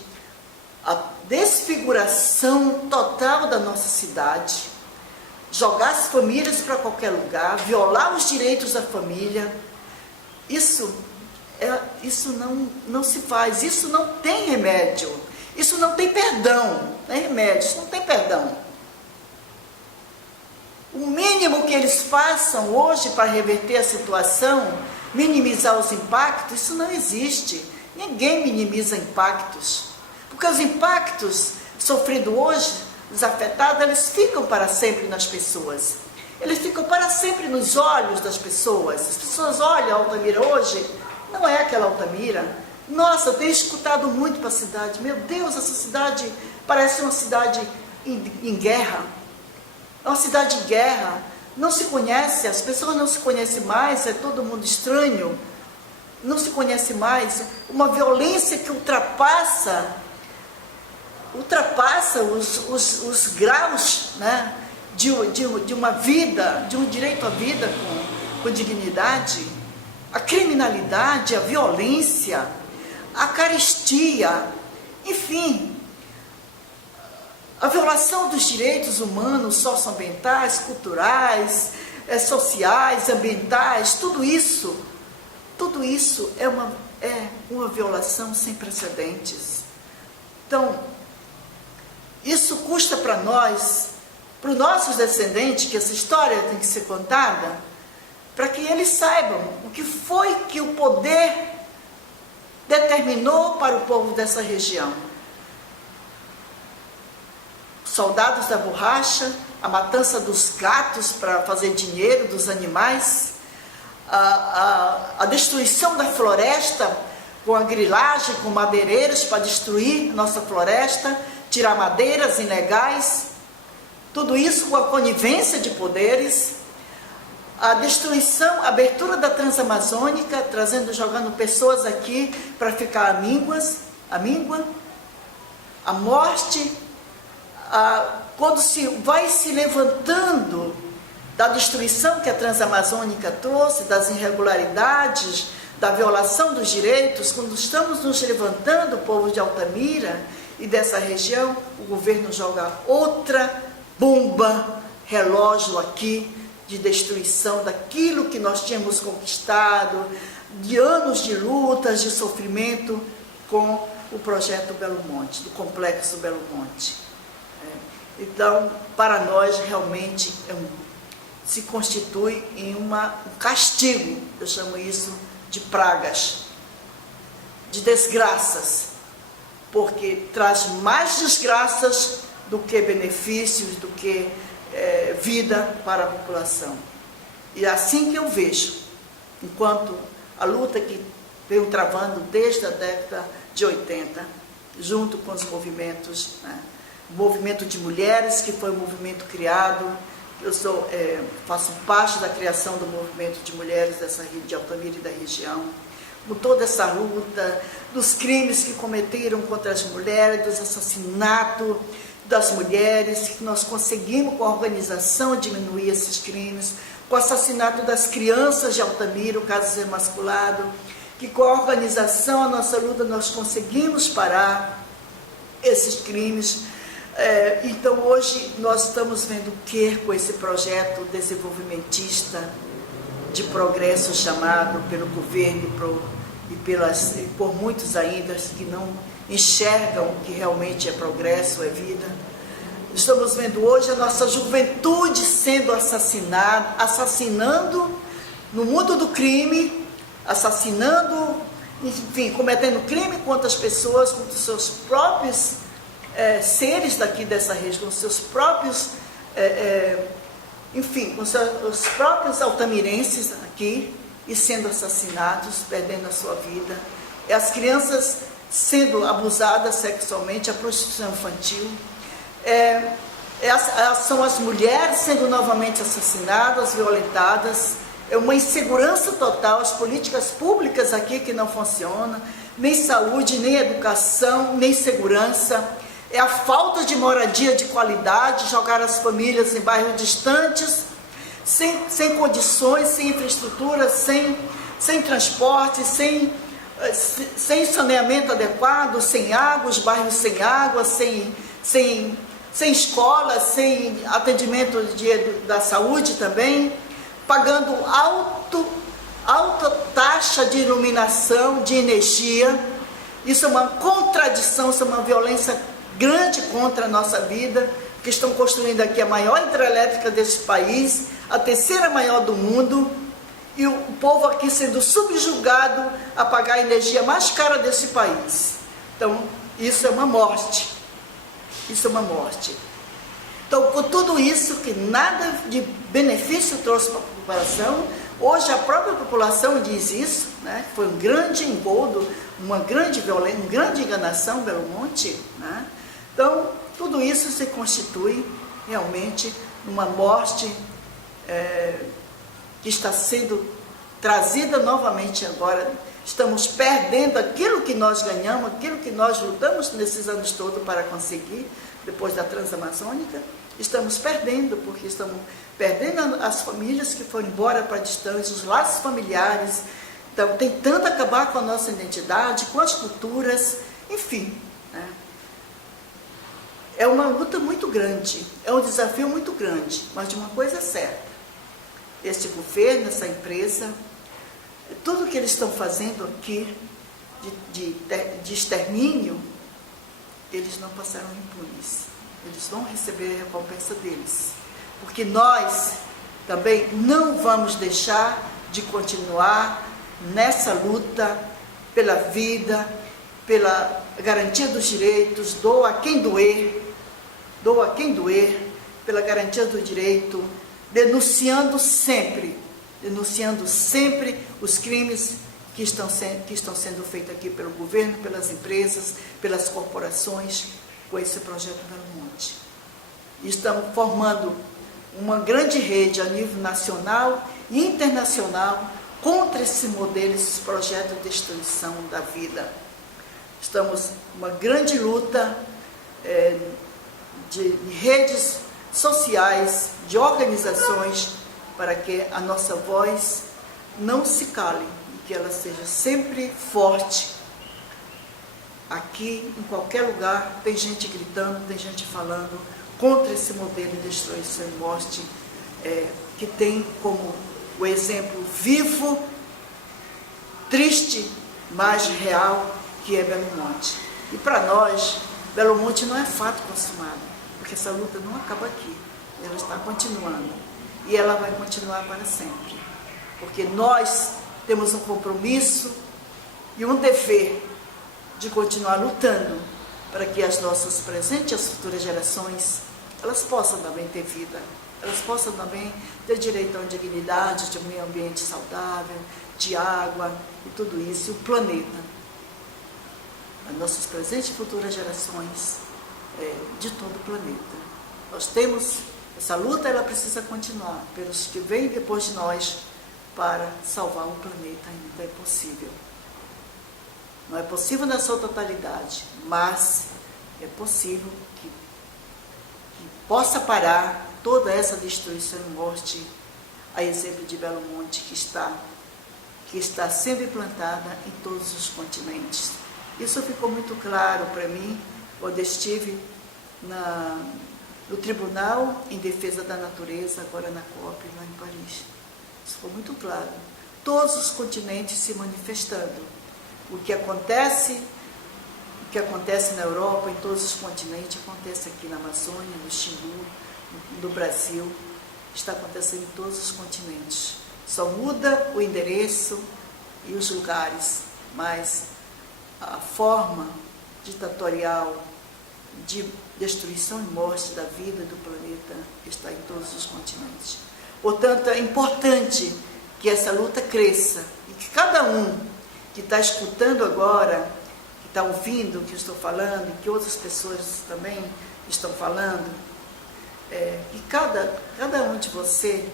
a desfiguração total da nossa cidade, jogar as famílias para qualquer lugar, violar os direitos da família. Isso não se faz, isso não tem remédio, isso não tem perdão, não é remédio, isso não tem perdão. O mínimo que eles façam hoje para reverter a situação, minimizar os impactos, isso não existe. Ninguém minimiza impactos. Porque os impactos sofridos hoje, os afetados, eles ficam para sempre nas pessoas. Eles ficam para sempre nos olhos das pessoas. As pessoas olham a Altamira hoje, não é aquela Altamira. Nossa, eu tenho escutado muito para a cidade. Meu Deus, essa cidade parece uma cidade em guerra. É uma cidade em guerra. Não se conhece, as pessoas não se conhecem mais, é todo mundo estranho. Não se conhece mais. Uma violência que ultrapassa os graus, né, de uma vida, de um direito à vida com dignidade. A criminalidade, a violência, a carestia, enfim, a violação dos direitos humanos, socioambientais, culturais, sociais, ambientais, tudo isso é uma violação sem precedentes. Então, isso custa para nós, para os nossos descendentes, que essa história tem que ser contada, para que eles saibam o que foi que o poder determinou para o povo dessa região. Soldados da borracha, a matança dos gatos para fazer dinheiro, dos animais, a destruição da floresta com a grilagem, com madeireiros para destruir nossa floresta, tirar madeiras ilegais, tudo isso com a conivência de poderes, a destruição, a abertura da Transamazônica, jogando pessoas aqui para ficar à míngua, a morte, quando se vai se levantando da destruição que a Transamazônica trouxe, das irregularidades, da violação dos direitos, quando estamos nos levantando, o povo de Altamira e dessa região, o governo joga outra bomba relógio aqui de destruição daquilo que nós tínhamos conquistado, de anos de lutas, de sofrimento com o projeto Belo Monte, do complexo Belo Monte. Então, para nós, realmente, se constitui em um castigo, eu chamo isso de pragas, de desgraças, porque traz mais desgraças do que benefícios, do que vida para a população. E é assim que eu vejo, enquanto a luta que veio travando desde a década de 80, junto com os movimentos, o movimento de mulheres, que foi um movimento criado, eu faço parte da criação do movimento de mulheres de Altamira e da região, com toda essa luta, dos crimes que cometeram contra as mulheres, dos assassinatos das mulheres, que nós conseguimos com a organização diminuir esses crimes, com o assassinato das crianças de Altamira, o caso emasculado, que com a organização, a nossa luta, nós conseguimos parar esses crimes. Então hoje nós estamos vendo o que com esse projeto desenvolvimentista de progresso chamado pelo governo e por muitos ainda que não enxergam o que realmente é progresso, é vida. Estamos vendo hoje a nossa juventude sendo assassinando no mundo do crime, assassinando, enfim, cometendo crime contra as pessoas, contra os seus próprios seres daqui dessa região, com seus próprios, enfim, com os próprios altamirenses aqui, e sendo assassinados, perdendo a sua vida. E as crianças sendo abusadas sexualmente, a prostituição infantil. São as mulheres sendo novamente assassinadas, violentadas. É uma insegurança total, as políticas públicas aqui que não funcionam, nem saúde, nem educação, nem segurança. É a falta de moradia de qualidade, jogar as famílias em bairros distantes, sem condições, sem infraestrutura, sem transporte, sem saneamento adequado, sem água, os bairros sem água, sem escola, sem atendimento da saúde também, pagando alta taxa de iluminação, de energia. Isso é uma contradição, isso é uma violência grande contra a nossa vida, que estão construindo aqui a maior hidrelétrica desse país, a terceira maior do mundo, e o povo aqui sendo subjugado a pagar a energia mais cara desse país. Então, isso é uma morte. Isso é uma morte. Então, com tudo isso, que nada de benefício trouxe para a população, hoje a própria população diz isso, né? Foi um grande engodo, uma grande violência, uma grande enganação, Belo Monte, né? Então, tudo isso se constitui realmente numa morte que está sendo trazida novamente agora. Estamos perdendo aquilo que nós ganhamos, aquilo que nós lutamos nesses anos todos para conseguir, depois da Transamazônica. Estamos perdendo, porque estamos perdendo as famílias que foram embora para a distância, os laços familiares. Então, tentando acabar com a nossa identidade, com as culturas, enfim, né? É uma luta muito grande, é um desafio muito grande, mas de uma coisa é certa: este governo, essa empresa, tudo que eles estão fazendo aqui de extermínio, eles não passarão impunes. Eles vão receber a recompensa deles. Porque nós também não vamos deixar de continuar nessa luta pela vida, pela garantia dos direitos, doa a quem doer, pela garantia do direito, denunciando sempre os crimes que estão sendo feitos aqui pelo governo, pelas empresas, pelas corporações, com esse projeto Belo Monte. E estamos formando uma grande rede a nível nacional e internacional contra esse modelo, esse projeto de destruição da vida. Estamos numa grande luta de redes sociais, de organizações, para que a nossa voz não se cale e que ela seja sempre forte. Aqui, em qualquer lugar, tem gente gritando, tem gente falando contra esse modelo de destruição e morte, que tem como o exemplo vivo, triste, mas real, que é Belo Monte. E para nós, Belo Monte não é fato consumado, porque essa luta não acaba aqui, ela está continuando e ela vai continuar para sempre, porque nós temos um compromisso e um dever de continuar lutando para que as nossas presentes e as futuras gerações, elas possam também ter vida, elas possam também ter direito a uma dignidade, de um meio ambiente saudável, de água e tudo isso, e o planeta. As nossas presentes e futuras gerações de todo o planeta. Nós temos essa luta, ela precisa continuar pelos que vêm depois de nós para salvar o planeta, ainda é possível. Não é possível na sua totalidade, mas é possível que possa parar toda essa destruição e morte, a exemplo de Belo Monte, que está sendo implantada em todos os continentes. Isso ficou muito claro para mim quando estive no Tribunal em Defesa da Natureza, agora na COP, lá em Paris. Isso ficou muito claro. Todos os continentes se manifestando. O que acontece na Europa, em todos os continentes, acontece aqui na Amazônia, no Xingu, no Brasil, está acontecendo em todos os continentes. Só muda o endereço e os lugares, mas a forma ditatorial de destruição e morte da vida do planeta está em todos os continentes. Portanto, é importante que essa luta cresça e que cada um que está escutando agora, que está ouvindo o que eu estou falando e que outras pessoas também estão falando, que cada um de você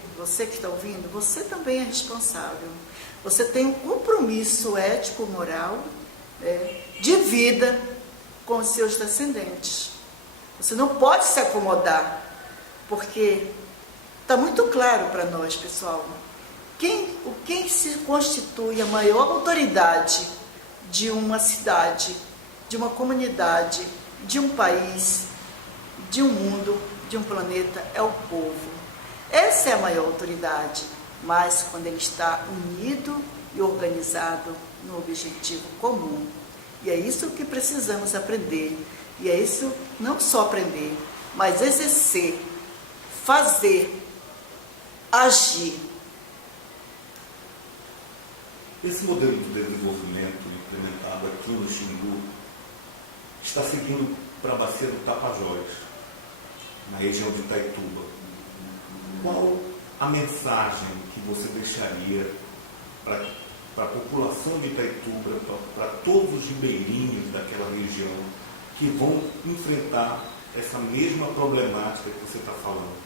que está ouvindo, você também é responsável. Você tem um compromisso ético, moral, de vida com os seus descendentes. Você não pode se acomodar, porque está muito claro para nós, pessoal, quem se constitui a maior autoridade de uma cidade, de uma comunidade, de um país, de um mundo, de um planeta, é o povo. Essa é a maior autoridade, mas quando ele está unido e organizado no objetivo comum. E é isso que precisamos aprender. E é isso, não só aprender, mas exercer, fazer, agir. Esse modelo de desenvolvimento implementado aqui no Xingu está seguindo para a bacia do Tapajós, na região de Itaituba. Qual a mensagem que você deixaria para a população de Itaituba, para todos os ribeirinhos daquela região que vão enfrentar essa mesma problemática que você está falando?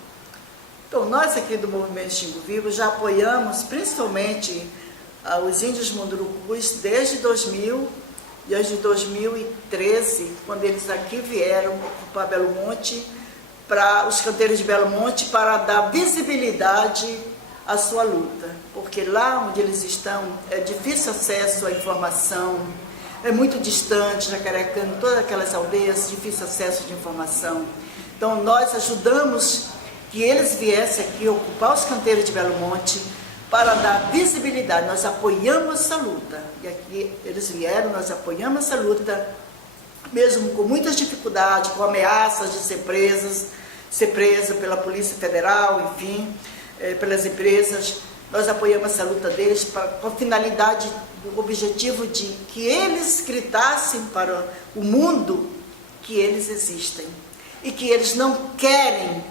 Então, nós aqui do Movimento Xingu Vivo já apoiamos principalmente os índios mundurucus desde 2000, desde 2013, quando eles aqui vieram ocupar Belo Monte, para os canteiros de Belo Monte, para dar visibilidade à sua luta, porque lá onde eles estão é difícil acesso à informação, é muito distante, Jacarecanga, todas aquelas aldeias, difícil acesso de informação. Então nós ajudamos que eles viessem aqui ocupar os canteiros de Belo Monte para dar visibilidade. Nós apoiamos essa luta, e aqui eles vieram, nós apoiamos essa luta, mesmo com muitas dificuldades, com ameaças de ser presa pela Polícia Federal, enfim, pelas empresas. Nós apoiamos essa luta deles com a finalidade, o objetivo de que eles gritassem para o mundo que eles existem e que eles não querem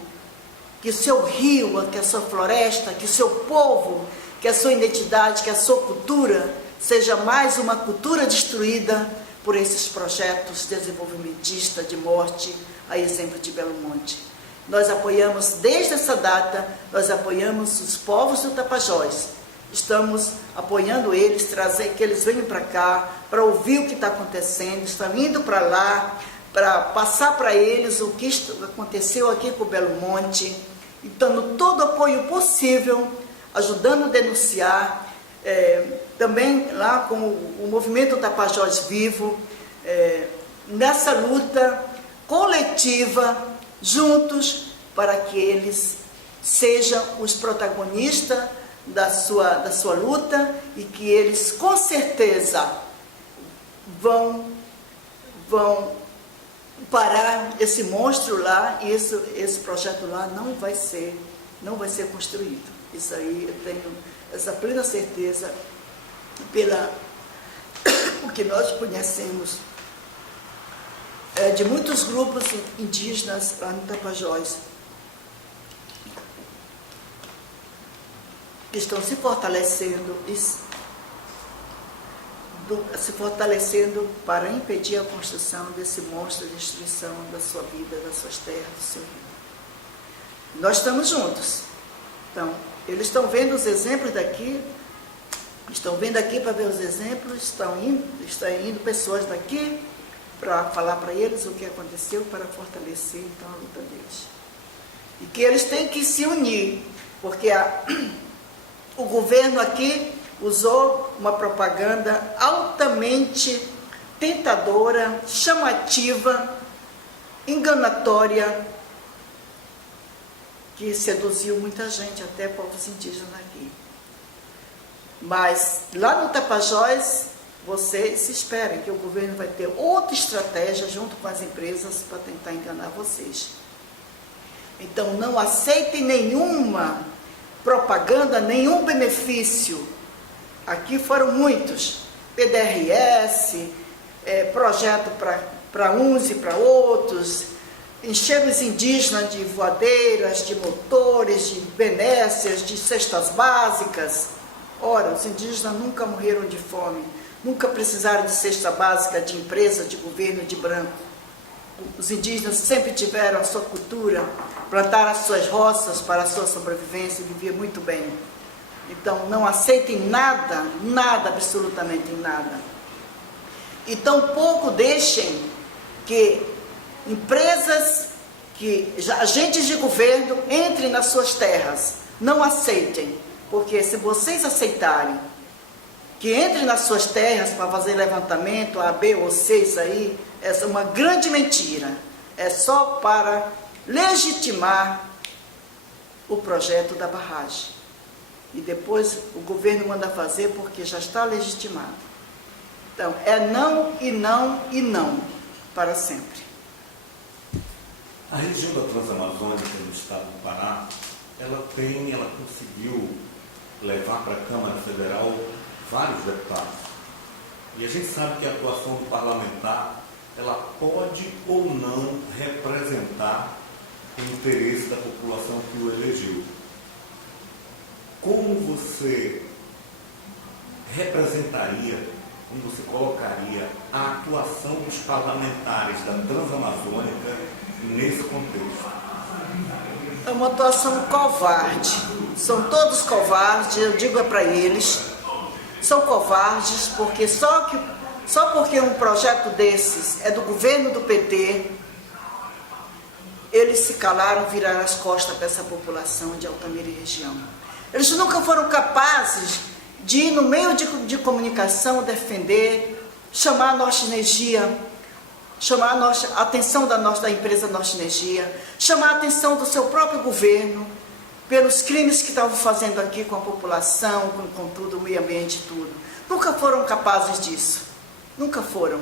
que o seu rio, que a sua floresta, que o seu povo, que a sua identidade, que a sua cultura seja mais uma cultura destruída por esses projetos desenvolvimentistas de morte, a exemplo de Belo Monte. Nós apoiamos, desde essa data, nós apoiamos os povos do Tapajós. Estamos apoiando eles, trazer que eles venham para cá, para ouvir o que está acontecendo, estão indo para lá, para passar para eles o que aconteceu aqui com Belo Monte, e dando todo o apoio possível, ajudando a denunciar, também lá com o movimento Tapajós Vivo, nessa luta coletiva, juntos, para que eles sejam os protagonistas da sua luta e que eles, com certeza, vão parar esse monstro lá e esse projeto lá não vai ser construído. Isso aí eu tenho essa plena certeza o que nós conhecemos de muitos grupos indígenas lá no Tapajós, que estão se fortalecendo para impedir a construção desse monstro de destruição da sua vida, das suas terras, do seu rio. Nós estamos juntos. Então, eles estão vendo os exemplos daqui, estão vindo aqui para ver os exemplos, estão indo pessoas daqui para falar para eles o que aconteceu, para fortalecer então a luta deles. E que eles têm que se unir, porque o governo aqui usou uma propaganda altamente tentadora, chamativa, enganatória, que seduziu muita gente, até povos indígenas aqui. Mas lá no Tapajós, vocês esperem que o governo vai ter outra estratégia junto com as empresas para tentar enganar vocês. Então não aceitem nenhuma propaganda, nenhum benefício. Aqui foram muitos, PDRS, projeto para uns e para outros, encher os indígenas de voadeiras, de motores, de benécias, de cestas básicas. Ora, os indígenas nunca morreram de fome, nunca precisaram de cesta básica de empresa, de governo, de branco. Os indígenas sempre tiveram a sua cultura, plantaram as suas roças para a sua sobrevivência e viviam muito bem. Então, não aceitem nada, nada, absolutamente nada. E tampouco deixem que empresas, que agentes de governo entrem nas suas terras. Não aceitem, porque se vocês aceitarem que entrem nas suas terras para fazer levantamento, A, B ou C, isso aí, essa é uma grande mentira. É só para legitimar o projeto da barragem. E depois o governo manda fazer porque já está legitimado. Então, é não e não e não, para sempre. A região da Transamazônica, no estado do Pará, ela conseguiu levar para a Câmara Federal vários deputados. E a gente sabe que a atuação do parlamentar, ela pode ou não representar o interesse da população que o elegeu. Como você representaria, como você colocaria a atuação dos parlamentares da Transamazônica nesse contexto? É uma atuação covarde. São todos covardes, eu digo para eles. São covardes porque só porque um projeto desses é do governo do PT, eles se calaram, viraram as costas para essa população de Altamira e região. Eles nunca foram capazes de ir no meio de comunicação, defender, chamar a Norte Energia, chamar a atenção da empresa Norte Energia, chamar a atenção do seu próprio governo pelos crimes que estavam fazendo aqui com a população, com tudo, o meio ambiente e tudo. Nunca foram capazes disso. Nunca foram.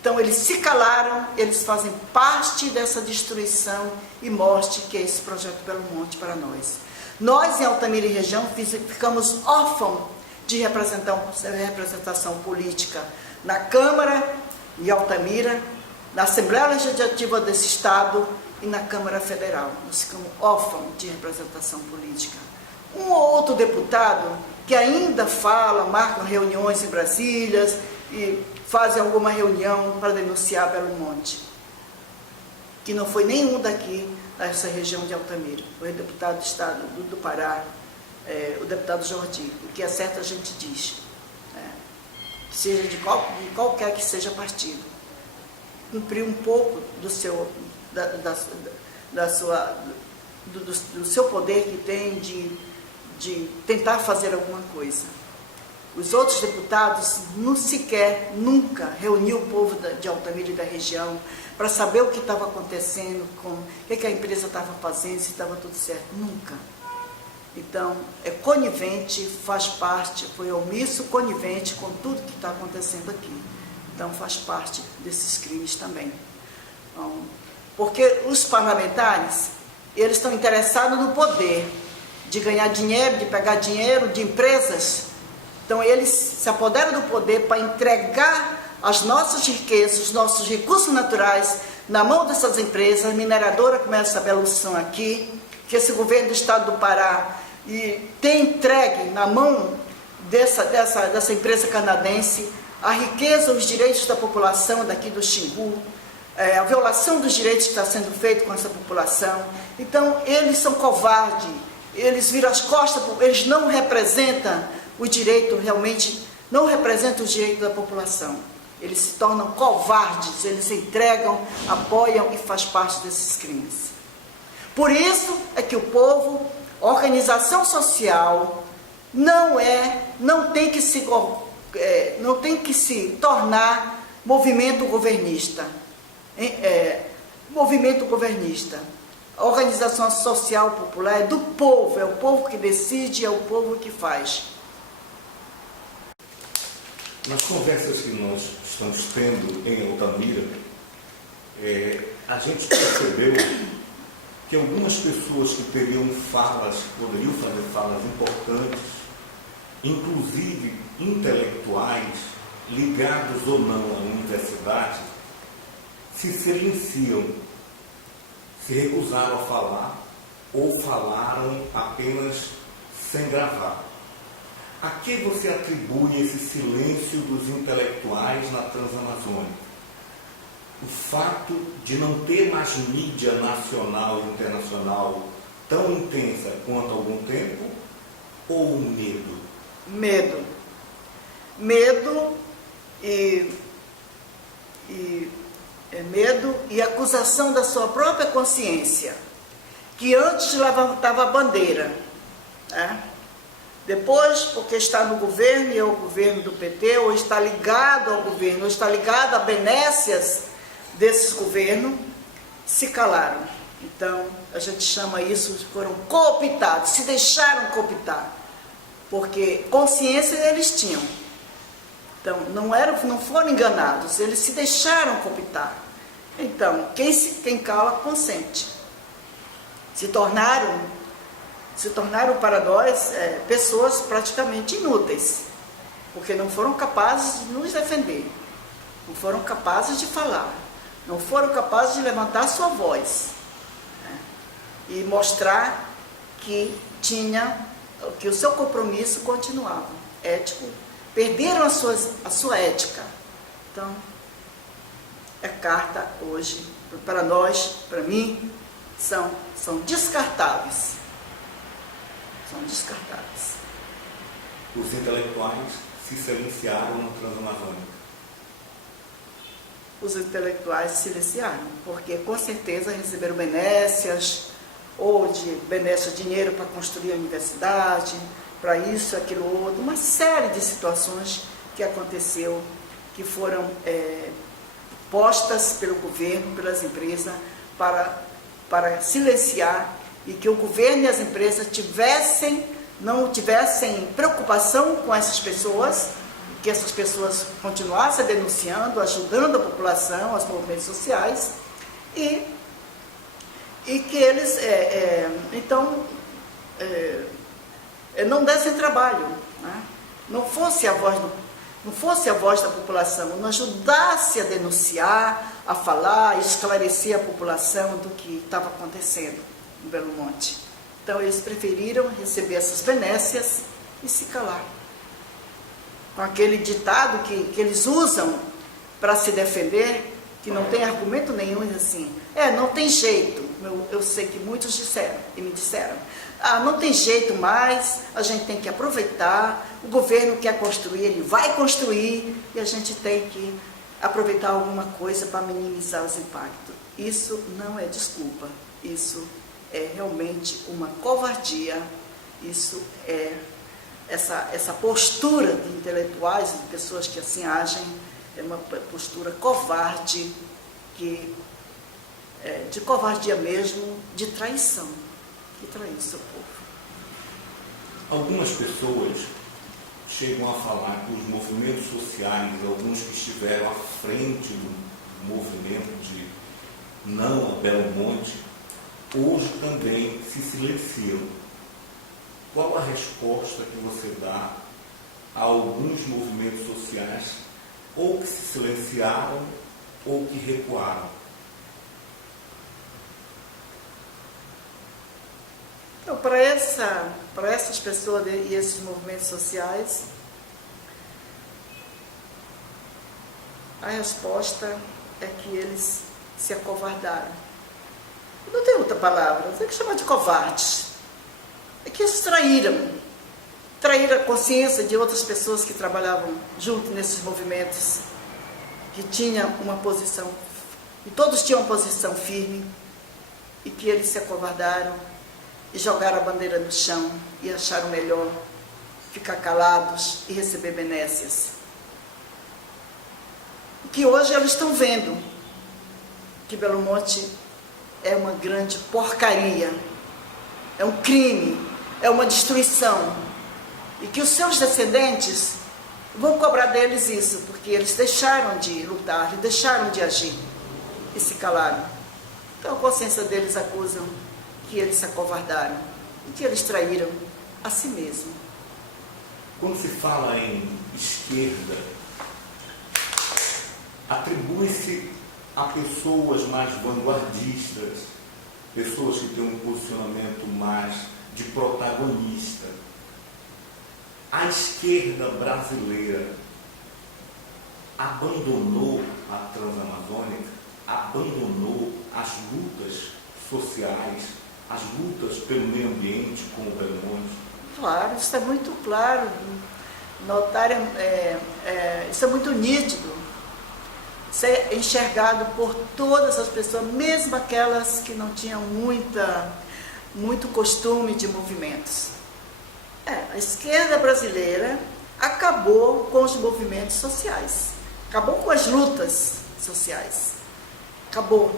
Então eles se calaram, eles fazem parte dessa destruição e morte que é esse projeto Belo Monte para nós. Nós, em Altamira e região, ficamos órfãos de representação política na Câmara de Altamira, na Assembleia Legislativa desse Estado e na Câmara Federal. Nós ficamos órfãos de representação política. Um ou outro deputado que ainda fala, marcam reuniões em Brasília e fazem alguma reunião para denunciar Belo Monte, que não foi nenhum daqui dessa região de Altamira. Foi o deputado do Estado do Pará, o deputado Jordi. O que é certo a gente diz, seja de qualquer que seja partido. Cumprir um pouco do seu poder que tem de tentar fazer alguma coisa. Os outros deputados nunca reuniu o povo de Altamira e da região para saber o que estava acontecendo, o que a empresa estava fazendo, se estava tudo certo. Nunca. Então, é conivente, faz parte, foi omisso, conivente com tudo que está acontecendo aqui. Então, faz parte desses crimes também. Então, porque os parlamentares, eles estão interessados no poder, de ganhar dinheiro, de pegar dinheiro de empresas. Então, eles se apoderam do poder para entregar as nossas riquezas, os nossos recursos naturais na mão dessas empresas. A mineradora, como essa bela opção aqui, que esse governo do estado do Pará tem entregue na mão dessa empresa canadense a riqueza, os direitos da população daqui do Xingu, a violação dos direitos que está sendo feito com essa população. Então, eles são covardes, eles viram as costas, eles não representam o direito, realmente, não representam os direitos da população. Eles se tornam covardes, eles entregam, apoiam e faz parte desses crimes. Por isso é que o povo, organização social, não tem que se tornar movimento governista. Movimento governista. A organização social popular é do povo, é o povo que decide, é o povo que faz. Nas conversas que nós estamos tendo em Altamira, a gente percebeu que algumas pessoas que poderiam fazer falas importantes, inclusive intelectuais, ligados ou não à universidade, se silenciam, se recusaram a falar ou falaram apenas sem gravar. A que você atribui esse silêncio dos intelectuais na Transamazônica? O fato de não ter mais mídia nacional e internacional tão intensa quanto há algum tempo, ou o medo? Medo. Medo medo e acusação da sua própria consciência, que antes levantava a bandeira, né? Depois, porque está no governo e é o governo do PT, ou está ligado ao governo, ou está ligado a benécias desses governos, se calaram. Então, a gente chama isso, foram cooptados, se deixaram cooptar, porque consciência eles tinham. Então, não foram enganados, eles se deixaram cooptar. Então, quem cala, consente. Se tornaram para nós pessoas praticamente inúteis, porque não foram capazes de nos defender, não foram capazes de falar, não foram capazes de levantar sua voz, né? E mostrar que o seu compromisso continuava, ético. Perderam a sua ética. Então, a carta hoje, para nós, para mim, são descartáveis. São descartáveis. Os intelectuais se silenciaram no Transamazônica. Os intelectuais se silenciaram, porque com certeza receberam benécias, ou dinheiro para construir a universidade, para isso, aquilo, outro, uma série de situações que aconteceu, que foram postas pelo governo, pelas empresas, para silenciar, e que o governo e as empresas não tivessem preocupação com essas pessoas, que essas pessoas continuassem denunciando, ajudando a população, os movimentos sociais, e que eles, não dessem trabalho, né? não fosse a voz da população, não ajudasse a denunciar, a falar, a esclarecer a população do que estava acontecendo no Belo Monte. Então, eles preferiram receber essas benécias e se calar. Com aquele ditado que eles usam para se defender, que não tem argumento nenhum, assim, não tem jeito. Eu sei que muitos disseram, e me disseram, não tem jeito mais, a gente tem que aproveitar, o governo quer construir, ele vai construir, e a gente tem que aproveitar alguma coisa para minimizar os impactos. Isso não é desculpa, isso é realmente uma covardia. Isso é essa postura de intelectuais, de pessoas que assim agem, é uma postura covarde, de covardia mesmo, de traição, que trai o seu povo. Algumas pessoas chegam a falar que os movimentos sociais, alguns que estiveram à frente do movimento de não a Belo Monte, hoje também se silenciam. Qual a resposta que você dá a alguns movimentos sociais, ou que se silenciaram, ou que recuaram? Então, para essas pessoas e esses movimentos sociais, a resposta é que eles se acovardaram. Não tem outra palavra, tem que chamar de covardes. É que eles traíram a consciência de outras pessoas que trabalhavam junto nesses movimentos, que tinham uma posição, e todos tinham uma posição firme, e que eles se acovardaram e jogaram a bandeira no chão e acharam melhor ficar calados e receber benécias. E que hoje eles estão vendo que Belo Monte é uma grande porcaria, é um crime, é uma destruição, e que os seus descendentes vão cobrar deles isso, porque eles deixaram de lutar, eles deixaram de agir e se calaram. Então a consciência deles acusam que eles se acovardaram e que eles traíram a si mesmos. Quando se fala em esquerda, atribui-se a pessoas mais vanguardistas, pessoas que têm um posicionamento mais de protagonista. A esquerda brasileira abandonou a Transamazônica, abandonou as lutas sociais, as lutas pelo meio ambiente, como o Belo Monte. Claro, isso é muito claro, notar, isso é muito nítido, isso é enxergado por todas as pessoas, mesmo aquelas que não tinham muito costume de movimentos. A esquerda brasileira acabou com os movimentos sociais, acabou com as lutas sociais, acabou,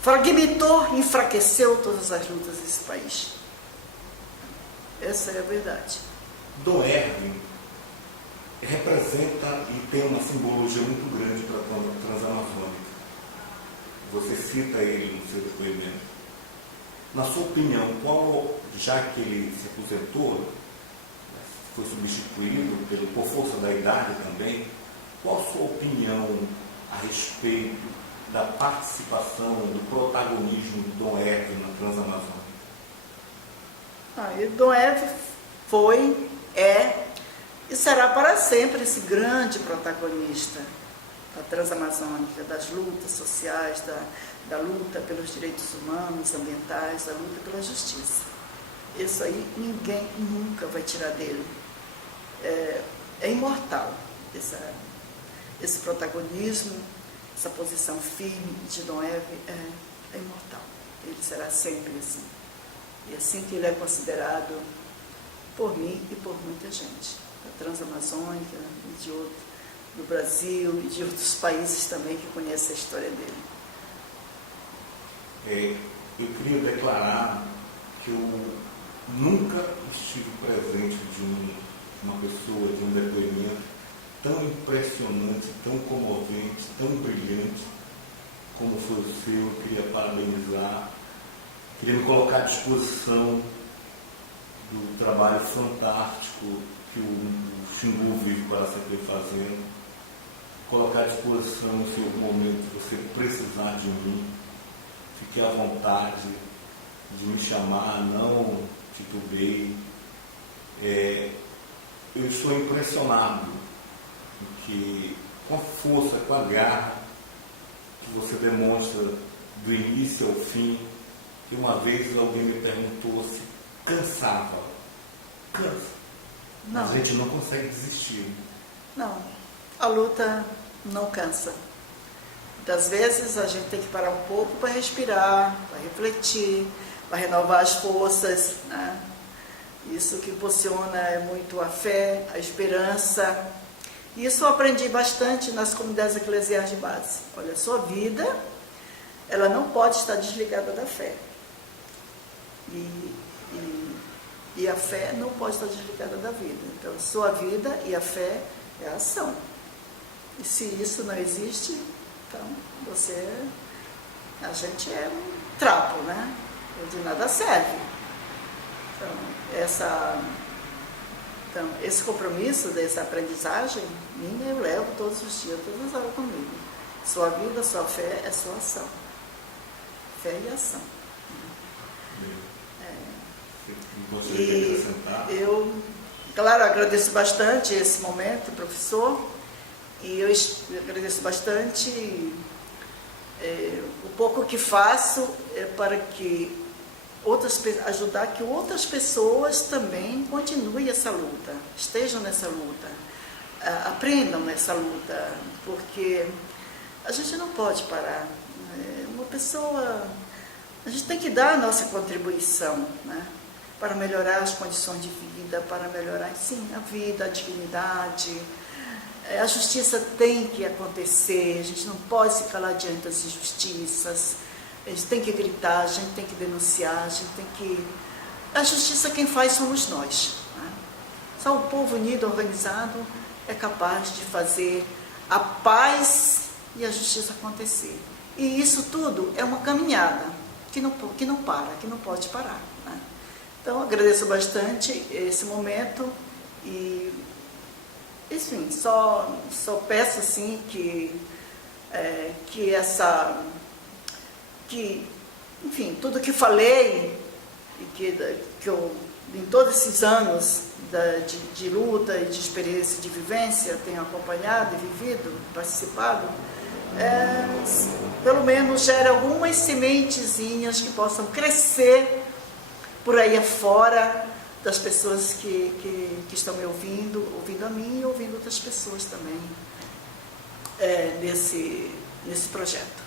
fragmentou, enfraqueceu todas as lutas desse país. Essa é a verdade. Dom Erwin representa e tem uma simbologia muito grande para a Transamazônica. Você cita ele no seu depoimento. Na sua opinião, já que ele se aposentou, foi substituído por força da idade também, qual a sua opinião a respeito da participação, do protagonismo do Dom Erwin na Transamazônica? E Dom Erwin foi, e será para sempre esse grande protagonista da Transamazônica, das lutas sociais, da luta pelos direitos humanos, ambientais, da luta pela justiça. Isso aí ninguém nunca vai tirar dele. É imortal esse protagonismo, essa posição firme de Dom Erwin é imortal. Ele será sempre assim. E assim que ele é considerado por mim e por muita gente, da Transamazônica e do Brasil e de outros países também que conhecem a história dele. Eu queria declarar que eu nunca estive presente de uma pessoa, de um depoimento tão impressionante, tão comovente, tão brilhante como foi o seu. Eu queria parabenizar, queria me colocar à disposição do trabalho fantástico que o Xingu vive para sempre fazendo, colocar à disposição se em algum momento você precisar de mim, fique à vontade de me chamar, não titubeie. Eu estou impressionado com a força, com a garra que você demonstra do início ao fim, que uma vez alguém me perguntou se cansava. Cansa. Não. A gente não consegue desistir. Não, a luta não cansa. Muitas vezes a gente tem que parar um pouco para respirar, para refletir, para renovar as forças, né? Isso que impulsiona é muito a fé, a esperança. Isso eu aprendi bastante nas comunidades eclesiais de base. Olha, a sua vida, ela não pode estar desligada da fé. E a fé não pode estar desligada da vida. Então, a sua vida e a fé é a ação. E se isso não existe, então a gente é um trapo, né? De nada serve. Então, esse compromisso, dessa aprendizagem minha, eu levo todos os dias, todas as horas comigo. Sua vida, sua fé é sua ação. Fé e ação. E eu, claro, agradeço bastante esse momento, professor, e eu agradeço bastante o pouco que faço para que ajudar que outras pessoas também continuem essa luta, estejam nessa luta, aprendam nessa luta, porque a gente não pode parar. Uma pessoa, a gente tem que dar a nossa contribuição, né, para melhorar as condições de vida, para melhorar, sim, a vida, a dignidade. A justiça tem que acontecer, a gente não pode se calar diante das injustiças. A gente tem que gritar, a gente tem que denunciar, a gente tem que... A justiça quem faz somos nós, né? Só o povo unido, organizado, é capaz de fazer a paz e a justiça acontecer. E isso tudo é uma caminhada que não para, que não pode parar, né? Então, agradeço bastante esse momento e, enfim, só peço assim enfim, tudo que falei e que eu, em todos esses anos de luta e de experiência, de vivência, tenho acompanhado e vivido, participado, pelo menos gera algumas sementezinhas que possam crescer por aí afora das pessoas que estão me ouvindo a mim e ouvindo outras pessoas também nesse projeto.